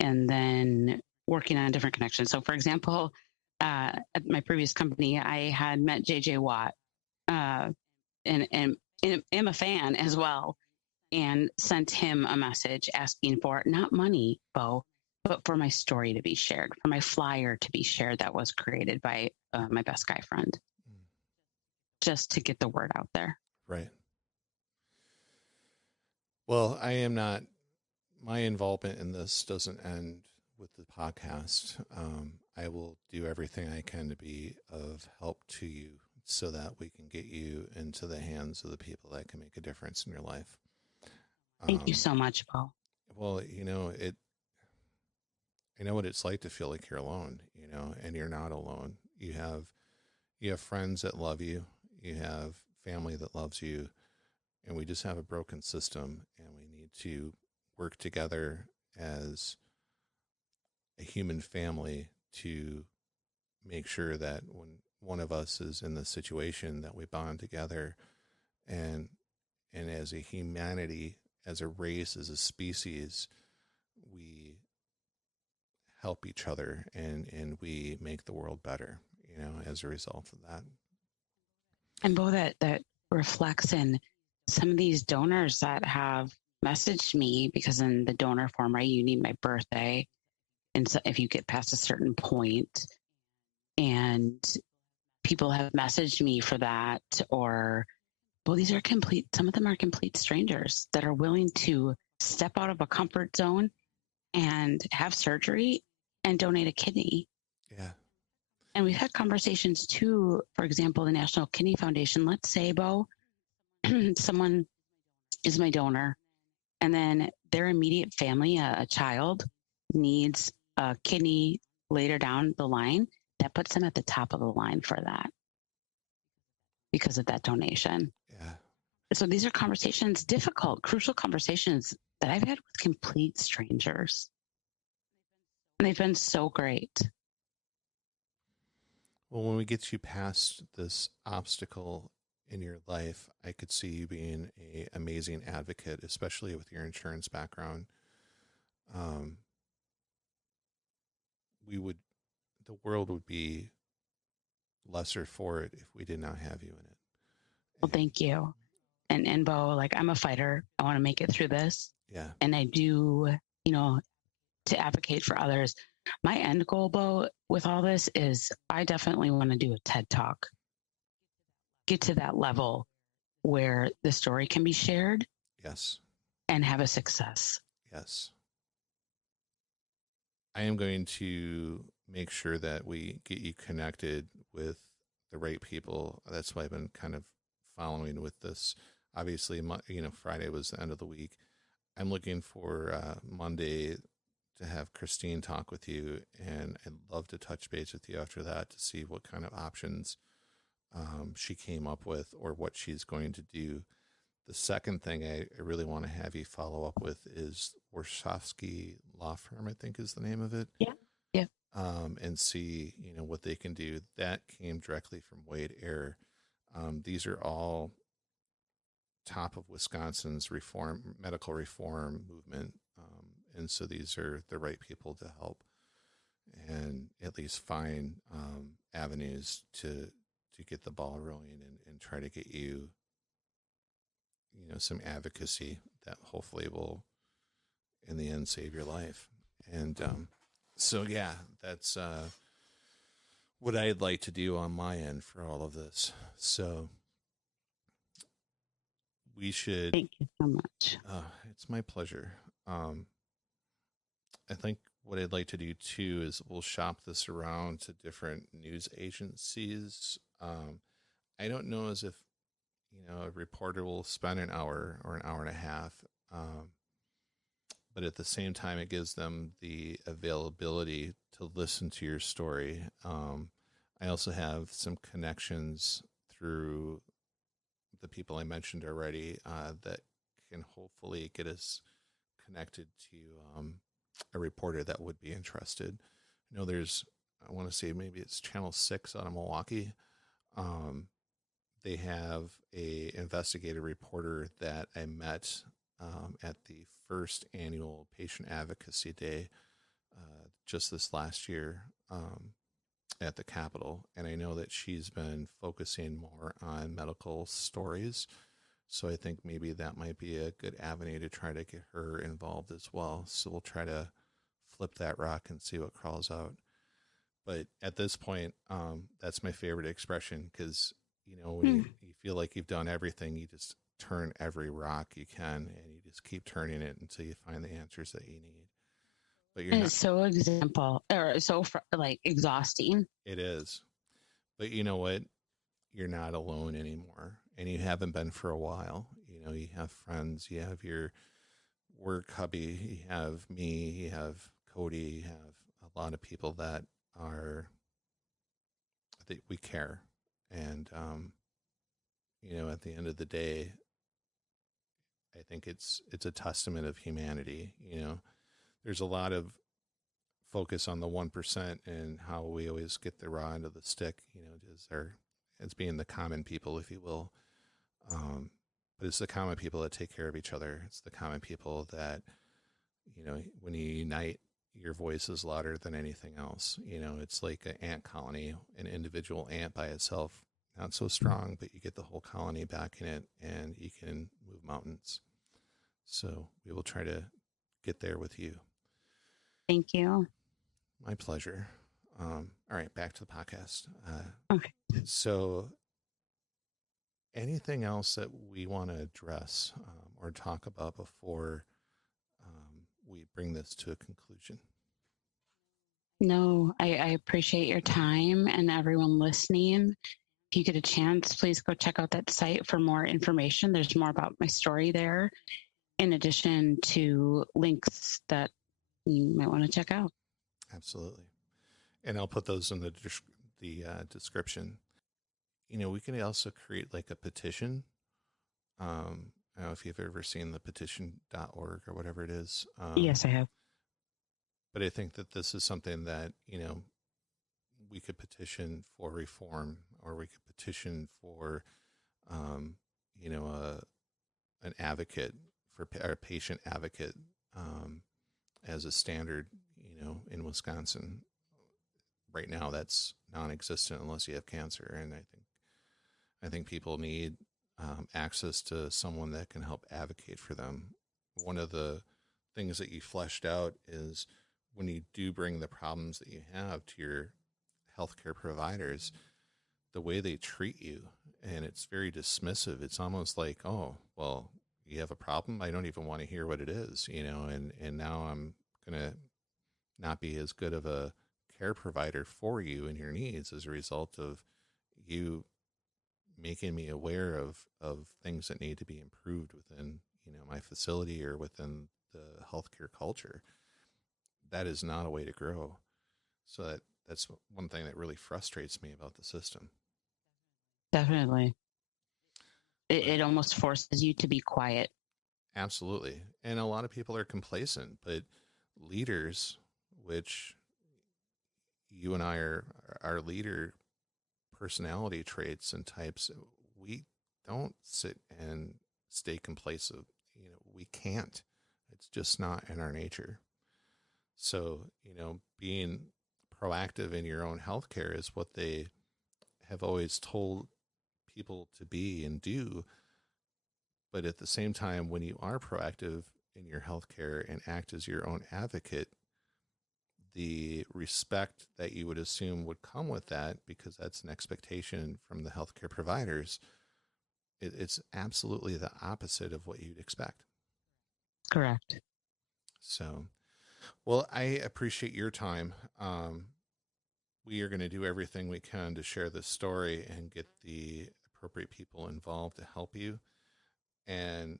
And then working on different connections. So, for example, at my previous company, I had met JJ Watt and am a fan as well, and sent him a message asking for not money, Bo, but for my story to be shared, for my flyer to be shared that was created by my best guy friend, just to get the word out there. Right. Well, my involvement in this doesn't end with the podcast. I will do everything I can to be of help to you so that we can get you into the hands of the people that can make a difference in your life. Thank you so much, Bo. Well, I know what it's like to feel like you're alone, and you're not alone. You have friends that love you. You have family that loves you. and we just have a broken system, and we need to work together as a human family to make sure that when one of us is in the situation, that we bond together, and as a humanity, as a race, as a species, we help each other, and we make the world better, as a result of that. And Bo, that reflects in some of these donors that have messaged me, because in the donor form, right, you need my birthday. And so if you get past a certain point, and people have messaged me for that, or, well, some of them are complete strangers that are willing to step out of a comfort zone and have surgery and donate a kidney. Yeah. And we've had conversations too, for example, the National Kidney Foundation. Let's say, Bo, someone is my donor, and then their immediate family, a child, needs a kidney later down the line. That puts them at the top of the line for that because of that donation. Yeah. So these are conversations, difficult, crucial conversations that I've had with complete strangers. And they've been so great. Well, when we get you past this obstacle in your life, I could see you being an amazing advocate, especially with your insurance background. The world would be lesser for it if we did not have you in it. Well, thank you. And Bo, like, I'm a fighter. I want to make it through this. Yeah. And I do, to advocate for others. My end goal, Bo, with all this is I definitely want to do a TED Talk. Get to that level where the story can be shared. Yes. And have a success. Yes. I am going to make sure that we get you connected with the right people. That's why I've been kind of following with this. Obviously, Friday was the end of the week. I'm looking for Monday to have Christine talk with you, and I'd love to touch base with you after that to see what kind of options she came up with or what she's going to do. The second thing I really want to have you follow up with is Warshawski Law Firm, I think is the name of it. Yeah. Yeah. And see, what they can do. That came directly from Wade Air. These are all top of Wisconsin's medical reform movement. And so these are the right people to help and at least find avenues to get the ball rolling and try to get you, some advocacy that hopefully will in the end save your life. And so, yeah, that's what I'd like to do on my end for all of this. So we should. Thank you so much. It's my pleasure. I think what I'd like to do too is we'll shop this around to different news agencies. I don't know as if, a reporter will spend an hour or an hour and a half. But at the same time, it gives them the availability to listen to your story. I also have some connections through the people I mentioned already that can hopefully get us connected to a reporter that would be interested. I want to say maybe it's Channel 6 out of Milwaukee. They have a investigative reporter that I met at the first annual Patient Advocacy Day just this last year at the Capitol. And I know that she's been focusing more on medical stories. So I think maybe that might be a good avenue to try to get her involved as well. So we'll try to flip that rock and see what crawls out. But at this point, that's my favorite expression because, when you feel like you've done everything, you just turn every rock you can and you just keep turning it until you find the answers that you need. But it's so exhausting. It is. But you know what? You're not alone anymore, and you haven't been for a while. You have friends, you have your work hubby, you have me, you have Cody, you have a lot of people that we care. And, at the end of the day, I think it's a testament of humanity. There's a lot of focus on the 1% and how we always get the raw end of the stick, as being the common people, if you will. But it's the common people that take care of each other. It's the common people that, when you unite, your voice is louder than anything else. It's like an ant colony, an individual ant by itself, not so strong, but you get the whole colony backing it and you can move mountains. So we will try to get there with you. Thank you. My pleasure. All right, back to the podcast. Okay. So anything else that we want to address or talk about before we bring this to a conclusion? No, I appreciate your time and everyone listening. If you get a chance, please go check out that site for more information. There's more about my story there, in addition to links that you might want to check out. Absolutely. And I'll put those in the description. We can also create like a petition. I don't know if you've ever seen the petition.org or whatever it is. Yes, I have. But I think that this is something that, we could petition for reform, or we could petition for, an advocate for a patient advocate as a standard, in Wisconsin. Right now, that's non-existent unless you have cancer. And I think people need access to someone that can help advocate for them. One of the things that you fleshed out is when you do bring the problems that you have to your healthcare providers, the way they treat you, and it's very dismissive. It's almost like, oh, well, you have a problem? I don't even want to hear what it is, and now I'm going to not be as good of a care provider for you and your needs as a result of you making me aware of things that need to be improved within, my facility or within the healthcare culture. That is not a way to grow. So that's one thing that really frustrates me about the system. Definitely. It almost forces you to be quiet. Absolutely. And a lot of people are complacent, but leaders, which you and I are our leader personality traits and types, we don't sit and stay complacent. We can't. It's just not in our nature. So, being proactive in your own healthcare is what they have always told people to be and do. But at the same time, when you are proactive in your healthcare and act as your own advocate, the respect that you would assume would come with that, because that's an expectation from the healthcare providers, it's absolutely the opposite of what you'd expect. Correct. So, well, I appreciate your time. We are going to do everything we can to share this story and get the appropriate people involved to help you. And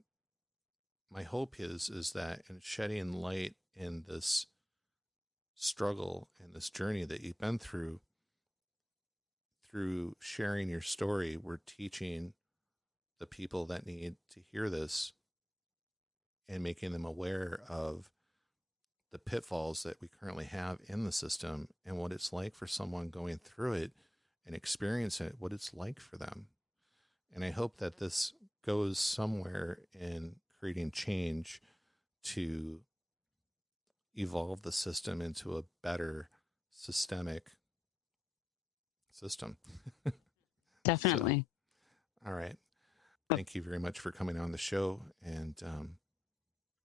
my hope is that in shedding light in this struggle and this journey that you've been through sharing your story, we're teaching the people that need to hear this and making them aware of the pitfalls that we currently have in the system and what it's like for someone going through it and experiencing it, what it's like for them. And I hope that this goes somewhere in creating change to evolve the system into a better systemic system. Definitely. So, all right. Thank you very much for coming on the show. And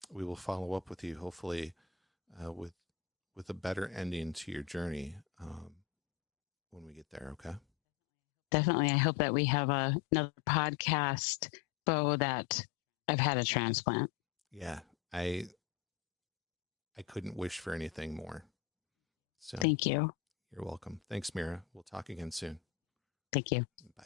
we will follow up with you, hopefully, with a better ending to your journey when we get there. Okay. Definitely. I hope that we have another podcast, Bo, that I've had a transplant. Yeah. I couldn't wish for anything more. So thank you. You're welcome. Thanks, Mira. We'll talk again soon. Thank you. Bye.